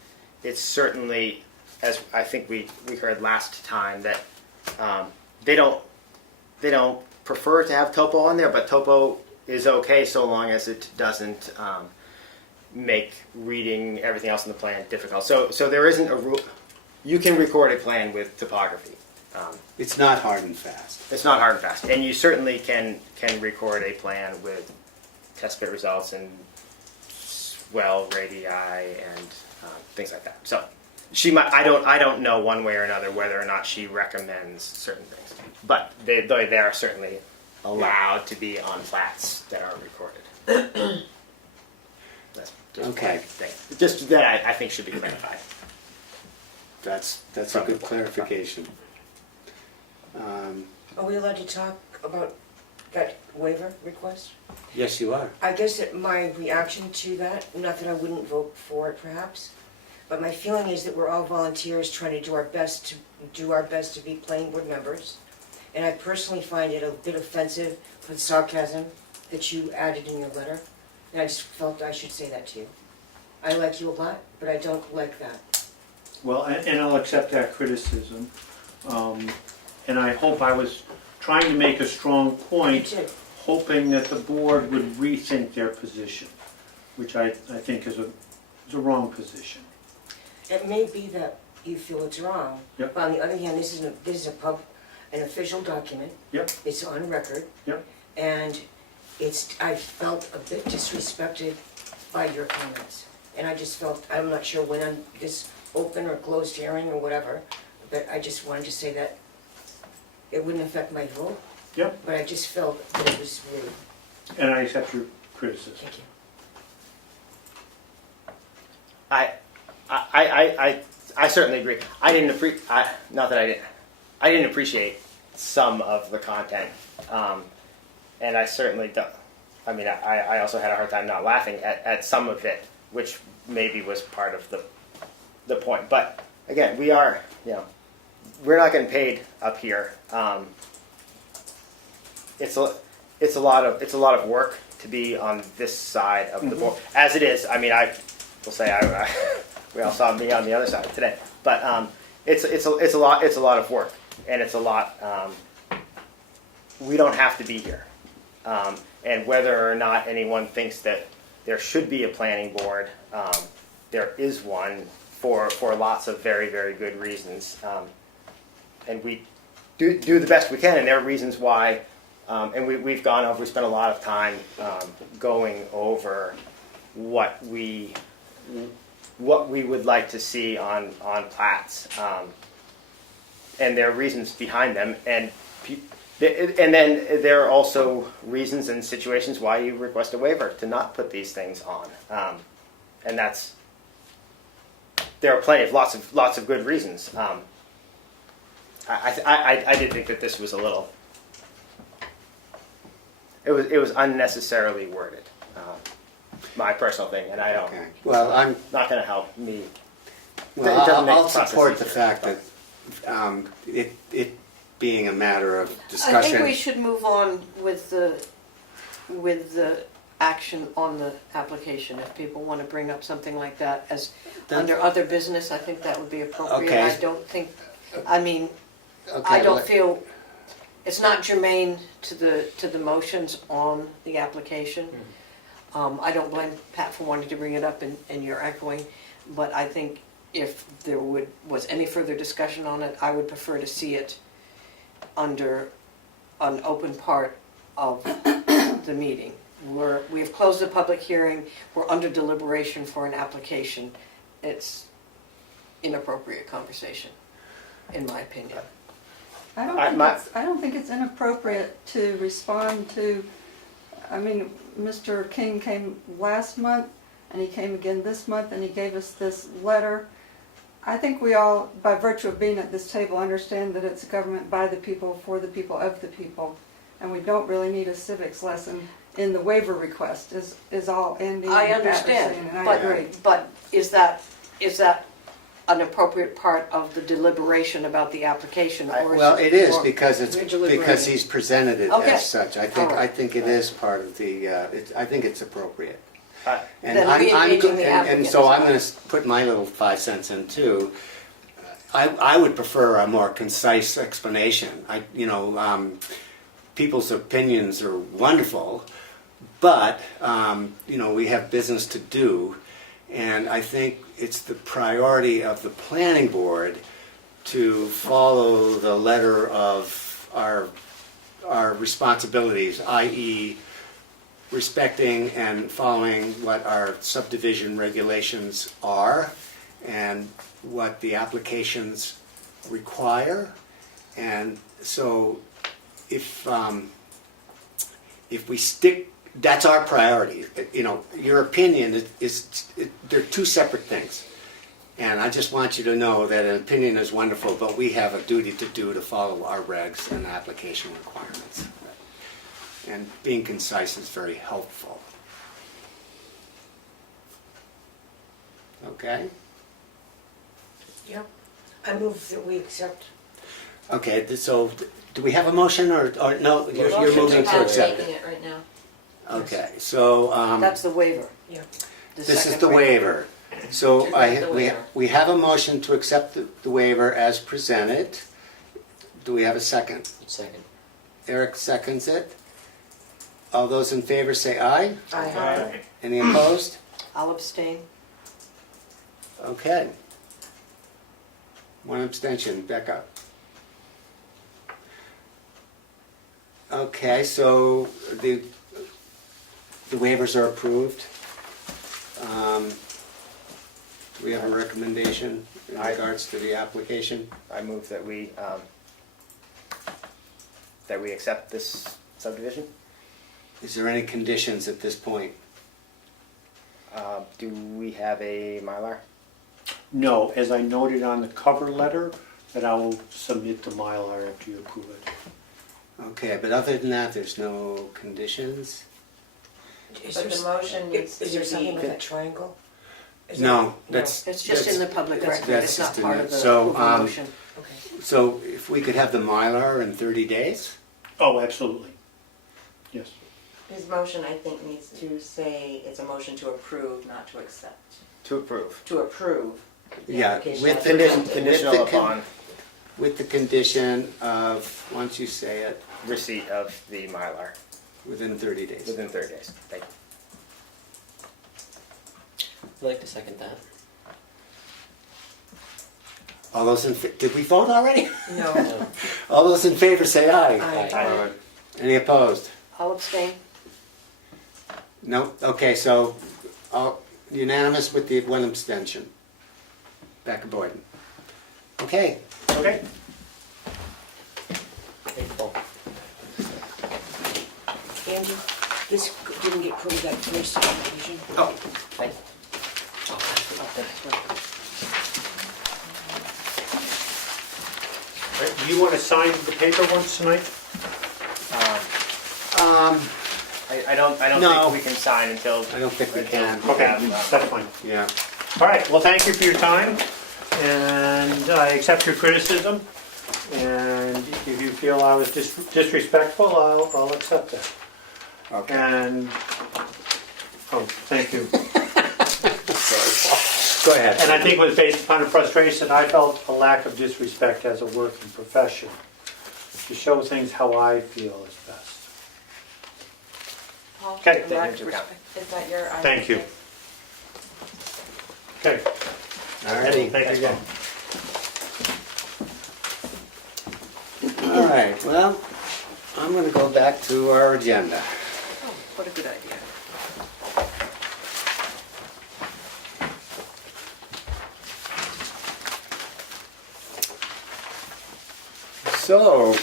It's certainly, as I think we heard last time, that they don't prefer to have topo on there, but topo is okay so long as it doesn't make reading everything else in the plan difficult. So there isn't a rule. You can record a plan with topography. It's not hard and fast. It's not hard and fast, and you certainly can record a plan with test pit results and swell radii and things like that. So she might. I don't know one way or another whether or not she recommends certain things, but they are certainly allowed to be on plats that are recorded. That's just Okay. one thing. Just that I think should be clarified. That's a good clarification. Are we allowed to talk about that waiver request? Yes, you are. I guess that my reaction to that, not that I wouldn't vote for it perhaps, but my feeling is that we're all volunteers trying to do our best to be planning board members. And I personally find it a bit offensive for the sarcasm that you added in your letter. And I just felt I should say that to you. I like you a lot, but I don't like that. Well, and I'll accept that criticism. And I hope I was trying to make a strong point, You too. hoping that the board would rethink their position, which I think is a wrong position. It may be that you feel it's wrong, Yep. but on the other hand, this is an official document. Yep. It's on record. Yep. And I felt a bit disrespected by your comments. and I just felt, I'm not sure when on this open or closed hearing or whatever, but I just wanted to say that it wouldn't affect my vote, Yep, but I just felt that it was rude. and I accept your criticism. Thank you. I certainly agree. I didn't appreciate some of the content, and I certainly don't. I mean, I also had a hard time not laughing at some of it, which maybe was part of the point. But again, we're not getting paid up here. It's a lot of work to be on this side of the board. As it is, I mean, I will say we all saw me on the other side today, but it's a lot of work, and it's a lot. We don't have to be here, and whether or not anyone thinks that there should be a planning board, there is one for lots of very, very good reasons, and we do the best we can, and there are reasons why. And we spent a lot of time going over what we would like to see on plats, and there are reasons behind them, and then there are also reasons and situations why you request a waiver to not put these things on, and there are lots of good reasons. I did think that this was a little. It was unnecessarily worded, my personal thing, and I don't. Okay. Well, I'm not going to help me. Well, It doesn't make I'll the process support the easier, fact but- that it being a matter of I discussion. think we should move on with the action on the application. If people want to bring up something like that as under other business, I think that would be appropriate. Okay. I don't think, I mean, Okay, I don't well, feel, it's not germane to the motions on the application. I don't blame Pat for wanting to bring it up and you're echoing, but I think if there was any further discussion on it, I would prefer to see it under an open part of the meeting. We've closed the public hearing, we're under deliberation for an application. It's inappropriate conversation, in my opinion. I don't think it's inappropriate to respond to, I mean, Mr. King came last month, and he came again this month, and he gave us this letter. I think we all, by virtue of being at this table, understand that it's government by the people, for the people, of the people, and we don't really need a civics lesson in the waiver request, is all Andy and I Pat are understand, saying, and I agree. but is that an appropriate part of the deliberation about the application, or Well, it is or- because We're deliberating. because he's presented it Okay. as such. I All right. think it is part of the. I think it's appropriate. And Then re-engaging the and so I'm applicant. going to put my little 5 cents in too. I would prefer a more concise explanation. People's opinions are wonderful, but we have business to do, and I think it's the priority of the planning board to follow the letter of our responsibilities, i.e. respecting and following what our subdivision regulations are and what the applications require. And so if we stick, that's our priority. Your opinion they're two separate things. And I just want you to know that an opinion is wonderful, but we have a duty to follow our regs and application requirements. And being concise is very helpful. Okay? Yeah. I move that we accept. Okay, so do we have a motion or no? You're Motion moving to Pat's accept making it. it right now. Okay, so That's the waiver. Yeah. The this is second the waiver. So The waiver. we have a motion to accept the waiver as presented. Do we have a second? Second. Eric seconds it. All those in favor say aye. Aye. Any opposed? I'll abstain. Okay. One abstention. Becca. Okay, so the waivers are approved. Do we have a recommendation in I- regards to the application? I move that we accept this subdivision. Is there any conditions at this point? Do we have a Mylar? No, as I noted on the cover letter, that I will submit the Mylar after you approve it. Okay, but other than that, there's no conditions? Is But there the motion needs is to there something be, with that triangle? Is No, there- that's. It's just in the public that's- record, it's that's not just in part the- of the so, motion. Okay. So if we could have the Mylar in 30 days? Oh, absolutely. Yes. his motion, I think, needs to say it's a motion to approve, not to accept. To approve. To approve. the Yeah, application with as the presented. Conditional With the con- upon With the condition of, once you say it, receipt of the Mylar within 30 days. within 30 days. Thank you. I'd like to second that. All those in, did we vote already? No. No. All those in favor say aye. Aye. Any opposed? I'll abstain. No? Okay, so unanimous with the one abstention. Becca Boyden. Okay. Okay. April. Andy, this didn't get put in that first application? Oh, Thank you. Do you want to sign the paper once tonight? I don't No. think we can sign until. I don't think we can. Okay, have, that's fine. Yeah. All right, well, thank you for your time, and I accept your criticism, and if you feel I was disrespectful, I'll accept that. Okay. And, oh, thank you. Go ahead. And I think it was based upon a frustration, I felt a lack of disrespect as a working profession, to show things how I feel is best. Paul, Okay. from that Take into account. perspective, is that your? Thank you. Okay, Alrighty. thank you again. All right, well, I'm gonna go back to our agenda. Oh, what a good idea. So,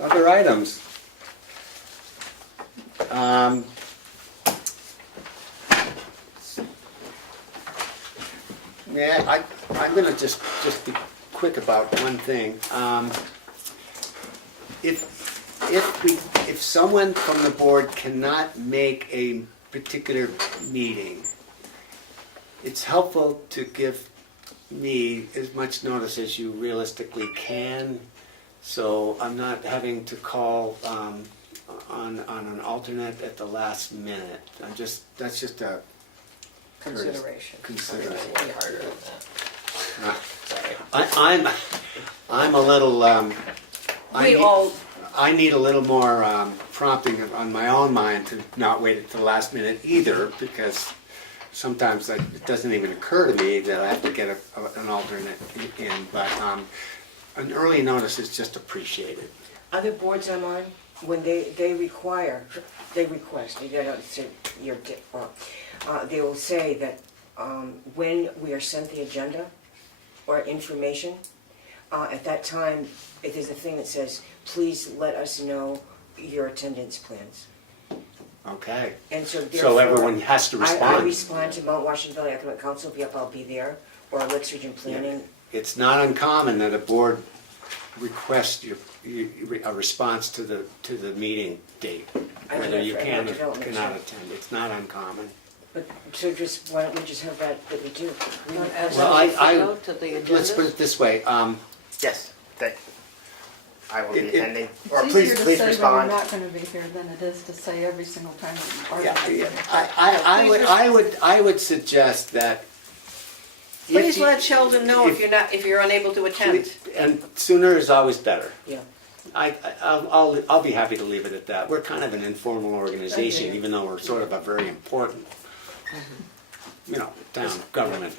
other items. Yeah, I'm gonna just be quick about one thing. If someone from the board cannot make a particular meeting, it's helpful to give me as much notice as you realistically can, so I'm not having to call on an alternate at the last minute. That's just a Consideration. consideration. Way harder than that. Sorry. I'm a little, I need a little more prompting on my own mind to not wait at the last minute either, because sometimes it doesn't even occur to me that I have to get an alternate in, but an early notice is just appreciated. Other boards I'm on, when they request, you know, it's they will say that when we are sent the agenda or information, at that time, if there's a thing that says, please let us know your attendance plans. Okay. And so So therefore, everyone has to I respond. respond to Mount Washington Valley Economic Council, yep, I'll be there, or Lakes Region Planning. It's not uncommon that a board requests a response to the meeting date, I do whether that you for can economic or development, cannot too. attend. It's not uncommon. But, so just, why don't we just have that we do? As Well, a I- footnote to the Let's put agenda. it this way, Yes, I will be It- attending. Or It's please easier to please say when respond. you're not gonna be here than it is to say every single time that you yeah, are. yeah, I would suggest that. if Please you- let Sheldon know if you're unable to attend. And sooner is always better. Yeah. I'll be happy to leave it at that. We're kind of an informal organization, Okay. even though we're sort of a very important, town government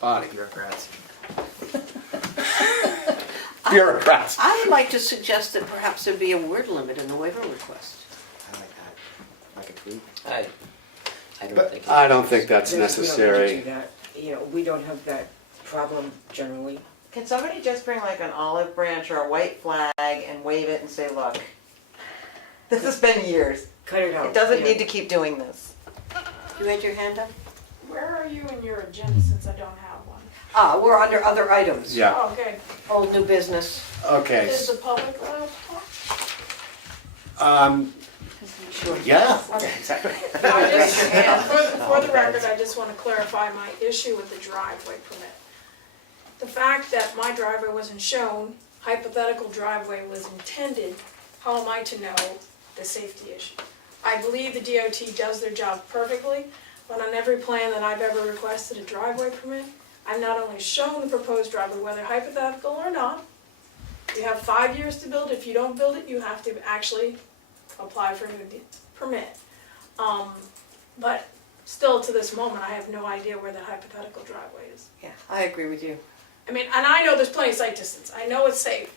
body. Bureaucrats. Bureaucrats. I would like to suggest that perhaps there be a word limit in the waiver request. I like that. Like a tweet. Hi. I don't But think. I don't think that's We don't need to necessary. do that. You know, we don't have that problem generally. Can somebody just bring like an olive branch or a white flag and wave it and say, look, this has been years. Cut it out. It doesn't yeah. need to keep doing this. You had your hand up? Where are you in your agenda since I don't have one? We're under other items. Yeah, Oh, okay. Old, new business. okay. Is the public allowed to talk? Yeah. Exactly. I just, for the record, I just want to clarify my issue with the driveway permit. The fact that my driveway wasn't shown, hypothetical driveway was intended, how am I to know the safety issue? I believe the DOT does their job perfectly, but on every plan that I've ever requested a driveway permit, I've not only shown the proposed driveway, whether hypothetical or not. You have 5 years to build. If you don't build it, you have to actually apply for a new permit. But still, to this moment, I have no idea where the hypothetical driveway is. Yeah, I agree with you. I mean, and I know there's plenty of site distance. I know it's safe.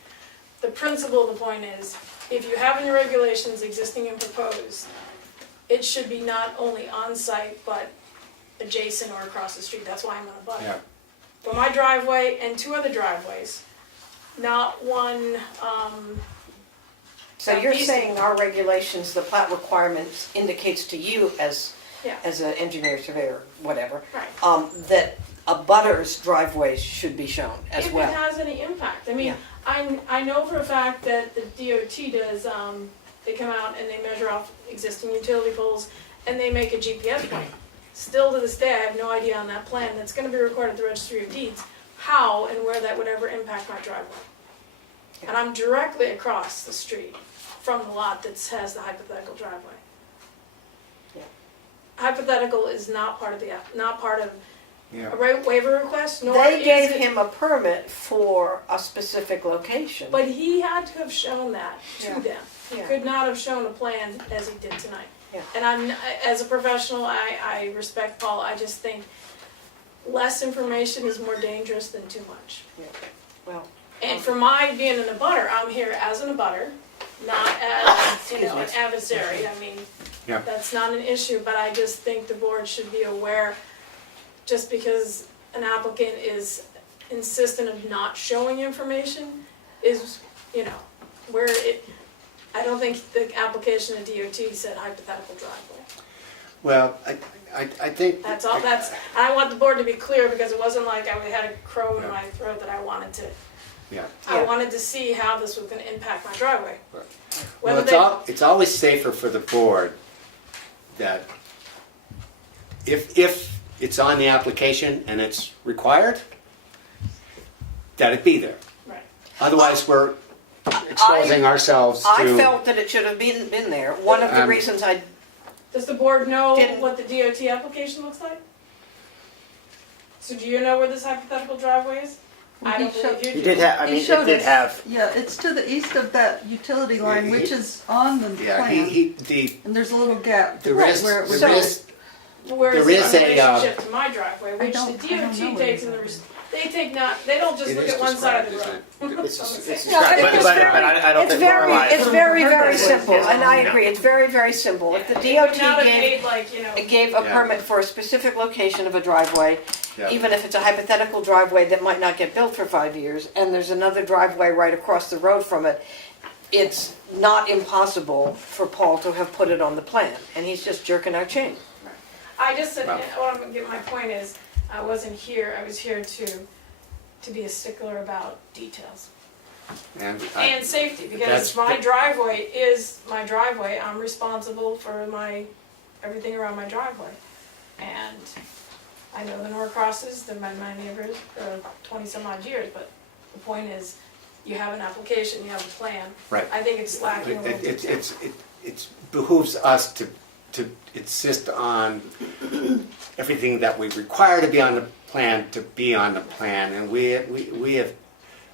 The principle of the point is, if you have in your regulations existing and proposed, it should be not only on site, but adjacent or across the street. That's why I'm on a butter. Yeah. For my driveway and 2 other driveways, not one, So you're East- saying our regulations, the plat requirements indicates to you as, Yeah. as an engineer, surveyor, whatever, right. that a butter's driveways should be shown as If it well. has any impact. I mean, Yeah. I know for a fact that the DOT does, they come out and they measure off existing utility poles and they make a GPS plan. Still to this day, I have no idea on that plan that's gonna be recorded at the Registry of Deeds, how and where that would ever impact my driveway. And I'm directly across the street from the lot that has the hypothetical driveway. Yeah. Hypothetical is not part of the, not part of Yeah. a waiver request, nor They is gave it- him a permit for a specific location. But he had to have shown that Yeah. to them. He Yeah. could not have shown a plan as he did tonight. Yeah. And as a professional, I respect Paul. I just think less information is more dangerous than too much. Well, And for my being an abutter, I'm here as an abutter, not as, you know, an adversary. I mean, Yeah. that's not an issue, but I just think the board should be aware, just because an applicant is insistent of not showing information is, you know, where it, I don't think the application of DOT said hypothetical driveway. Well, I think. That's all, I want the board to be clear, because it wasn't like I had a crow in my throat that I wanted to. Yeah. I wanted to see how this was gonna impact my driveway. Well, Whether it's always safer for the board that if it's on the application and it's required, that it be there. Right. Otherwise, we're exposing ourselves to. I felt that it should have been there. One of the reasons I Does the board know Didn't- what the DOT application looks like? So do you know where this hypothetical driveway is? I don't believe you do. He did have, I He mean, it showed did us. have, Yeah, it's to the east of that utility line, Yeah, which is on the Yeah, plan. the, And there's a little gap there right is, where it would there go. is, Where is There it is in a, relationship to my driveway, which the I don't know DOT where takes it in the, is. they take not, they don't just it look is at one side of the described, road. isn't it? it's described, No, but, it's but very- I don't it's think very, Lorelei. it's very, very simple, and I No. agree, it's very, very simple. If the It would not DOT have gave, made like, you know, gave a Yeah. permit for a specific location of a driveway, Yeah. even if it's a hypothetical driveway that might not get built for 5 years, and there's another driveway right across the road from it, it's not impossible for Paul to have put it on the plan, and he's just jerking our chain. I just said, Wow. what I'm gonna get, my point is, I wasn't here, I was here to be a stickler about details. and And safety, because that's- my driveway is my driveway, I'm responsible for everything around my driveway. And I know the Norcrosses, they're my neighbors for 20 some odd years, but the point is, you have an application, you have a plan. Right. I think it's lacking a little detail. It behooves us to insist on everything that we require to be on the plan, to be on the plan. And we have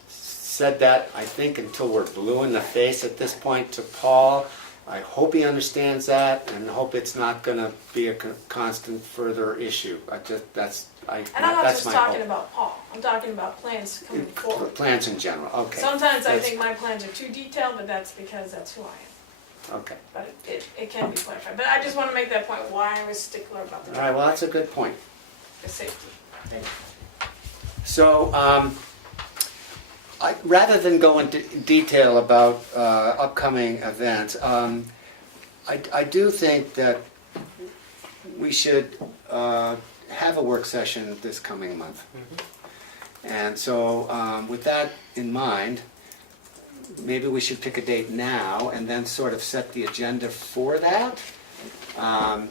said that, I think, until we're blue in the face at this point to Paul. I hope he understands that, and hope it's not going to be a constant further issue. And I'm not that's just my talking hope. about Paul, I'm talking about plans coming forward. Plans in general, okay. Sometimes I That's- think my plans are too detailed, but that's because that's who I am. Okay. But it can be clarified. But I just want to make that point, why I was stickler about the All right, well, that's a good point. the safety. So, rather than go into detail about upcoming events, I do think that we should have a work session this coming month. And so, with that in mind, maybe we should pick a date now and then sort of set the agenda for that. And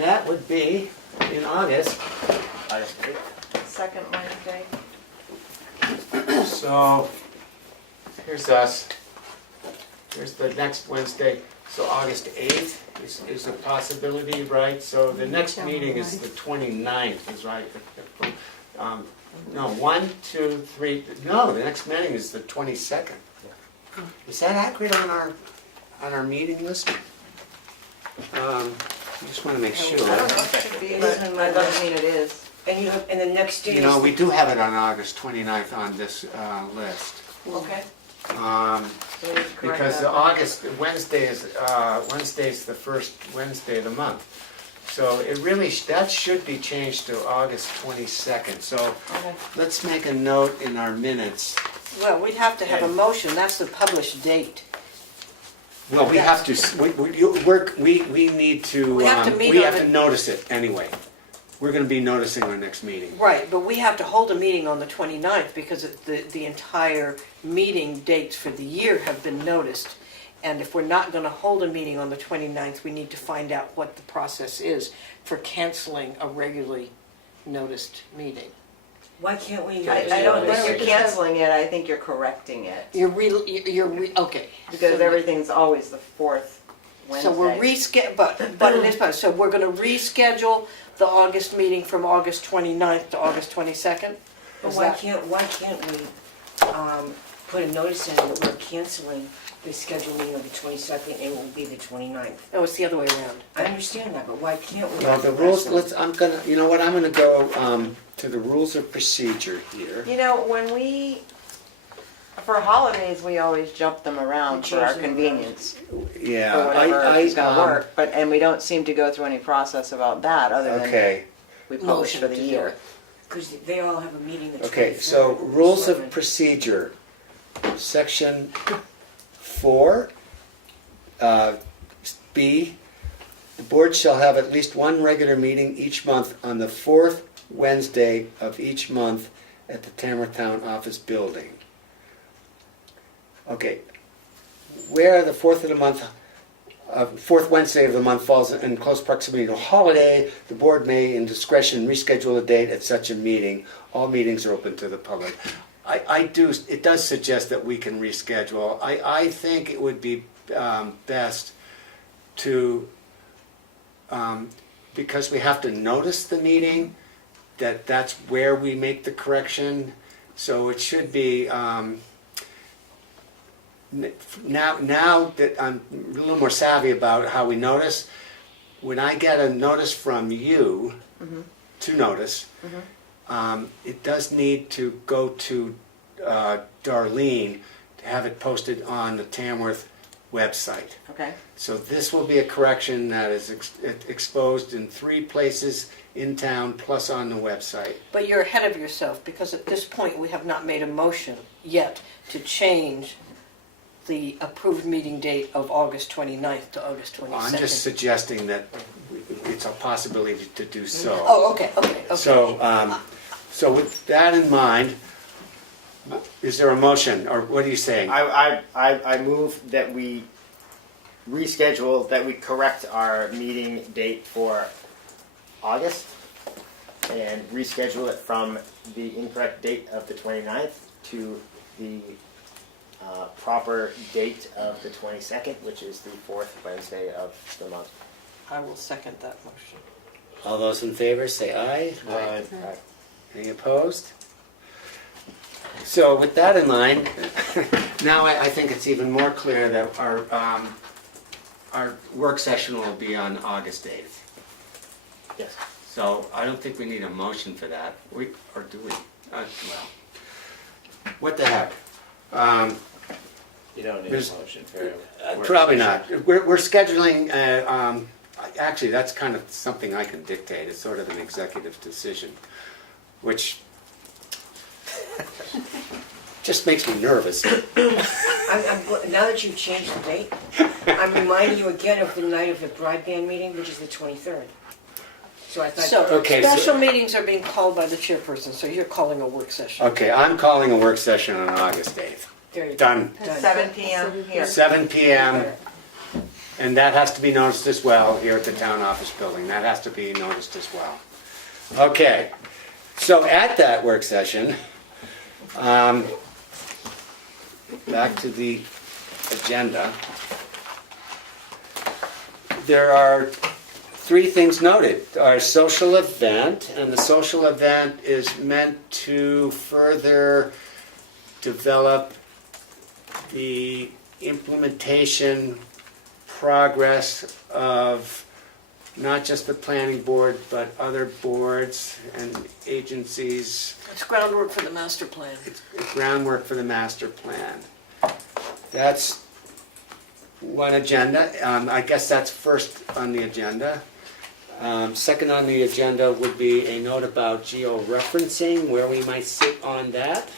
that would be in August. Second Wednesday. So, here's us. Here's the next Wednesday. So August 8th is a possibility, right? So the next meeting is the 29th, is right. No, 1, 2, 3, no, the next meeting is the 22nd. Is that accurate on our meeting list? I just want to make sure. I don't know if it should be, but that doesn't mean it is. And you have, and the next day You is know, the- we do have it on August 29th on this list. Okay. Um, So we should correct Because that. Wednesday's the first Wednesday of the month. So it really, that should be changed to August 22nd. So Okay. let's make a note in our minutes. Well, we'd have to have a motion, that's the published date. Well, we have to, we need to, We have to meet we on have the- to notice it anyway. We're gonna be noticing our next meeting. Right, but we have to hold a meeting on the 29th because the entire meeting dates for the year have been noticed. And if we're not going to hold a meeting on the 29th, we need to find out what the process is for canceling a regularly noticed meeting. why can't we? I don't think you're canceling it, I think you're correcting it. Okay. Because everything's always the fourth Wednesday. So we're but it is, so we're going to reschedule the August meeting from August 29th to August 22nd? But Is why that- can't we put a notice in that we're canceling the scheduled meeting of the 22nd and it will be the 29th? No, it's the other way around. I understand that, but why can't we? Well, the rules, you know what, I'm gonna go to the rules of procedure here. You know, when for holidays, we always jump them around for our change them around. convenience, Yeah, for whatever is gonna I, work, and we don't seem to go through any process about that, other than okay. we publish Motion for the to do year. it. Because they all have a meeting the 23rd. Okay, so rules of Selectmen. procedure, section 4, B, the board shall have at least one regular meeting each month on the fourth Wednesday of each month at the Tamworth Town Office building. Okay, where the fourth Wednesday of the month falls in close proximity to a holiday, the board may, in discretion, reschedule a date at such a meeting. All meetings are open to the public. It does suggest that we can reschedule. I think it would be best to, because we have to notice the meeting, that's where we make the correction. So it should be, now that I'm a little more savvy about how we notice, when I get a notice from you to notice, it does need to go to Darlene to have it posted on the Tamworth website. Okay. So this will be a correction that is exposed in 3 places in town plus on the website. But you're ahead of yourself because at this point we have not made a motion yet to change the approved meeting date of August 29th to August 22nd. I'm just suggesting that it's a possibility to do so. Oh, okay. So with that in mind, is there a motion, or what are you saying? I move that we reschedule, that we correct our meeting date for August and reschedule it from the incorrect date of the 29th to the proper date of the 22nd, which is the fourth Wednesday of the month. I will second that motion. All those in favor say aye. Aye. Any opposed? So with that in mind, now I think it's even more clear that our work session will be on August 8th. Yes. So I don't think we need a motion for that, or do we? Well, what the heck? You don't need There's- a motion for a work Probably session. not. We're scheduling, actually, that's kind of something I can dictate. It's sort of an executive decision, which just makes me nervous. Now that you've changed the date, I'm reminding you again of the night of the broadband meeting, which is the 23rd. So I thought. So, Okay, so- special meetings are being called by the chairperson, so you're calling a work session. Okay, I'm calling a work session on August 8th. There you go. Done. Done. 7 PM here. 7 PM, and that has to be noticed as well here at the town office building. That has to be noticed as well. Okay, so at that work session, back to the agenda. There are 3 things noted. Our social event, and the social event is meant to further develop the implementation progress of not just the planning board, but other boards and agencies, It's groundwork for the master plan. groundwork for the master plan. That's one agenda. I guess that's first on the agenda. Second on the agenda would be a note about geo-referencing, where we might sit on that.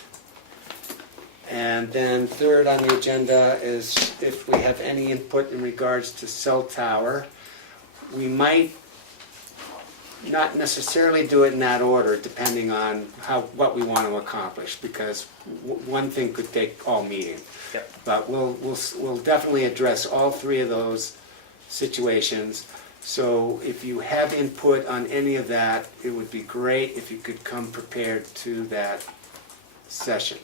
And then third on the agenda is if we have any input in regards to cell tower. We might not necessarily do it in that order, depending on what we want to accomplish, because one thing could take all meeting. Yep. But we'll definitely address all 3 of those situations. So if you have input on any of that, it would be great if you could come prepared to that session.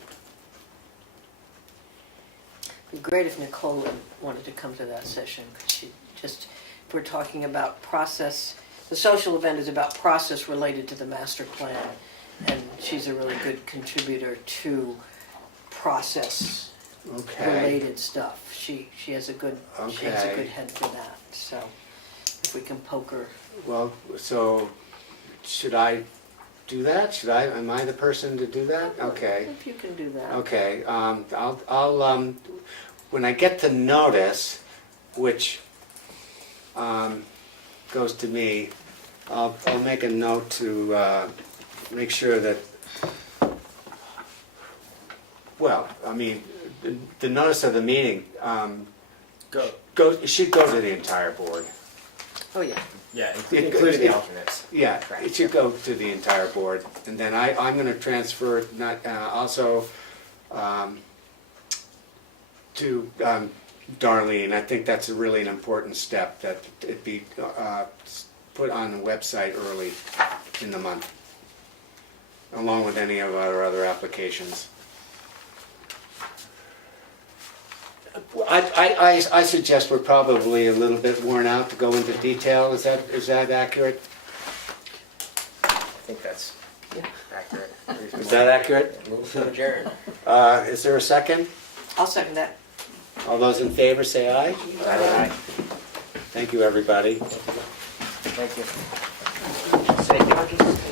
It'd be great if Nichole wanted to come to that session, because she just, if we're talking about process, the social event is about process related to the master plan, and she's a really good contributor to process Okay. related stuff. She has a good head for that, so if we can poke her. Well, so should I do that? Am I the person to do that? Okay. If you can do that. Okay, I'll when I get the notice, which goes to me, I'll make a note to make sure that, well, I mean, the notice of the meeting it should go to the entire board. Oh, yeah. Yeah, including the alternates. Yeah, Correct. it should go to the entire board, and then I'm going to transfer also to Darlene. I think that's really an important step, that it be put on the website early in the month, along with any of our other applications. I suggest we're probably a little bit worn out to go into detail. Is that accurate? I think that's accurate. Is that accurate? Move to adjourn. Is there a second? I'll second that. All those in favor say aye. Aye. Thank you, everybody. Thank you. Thank you.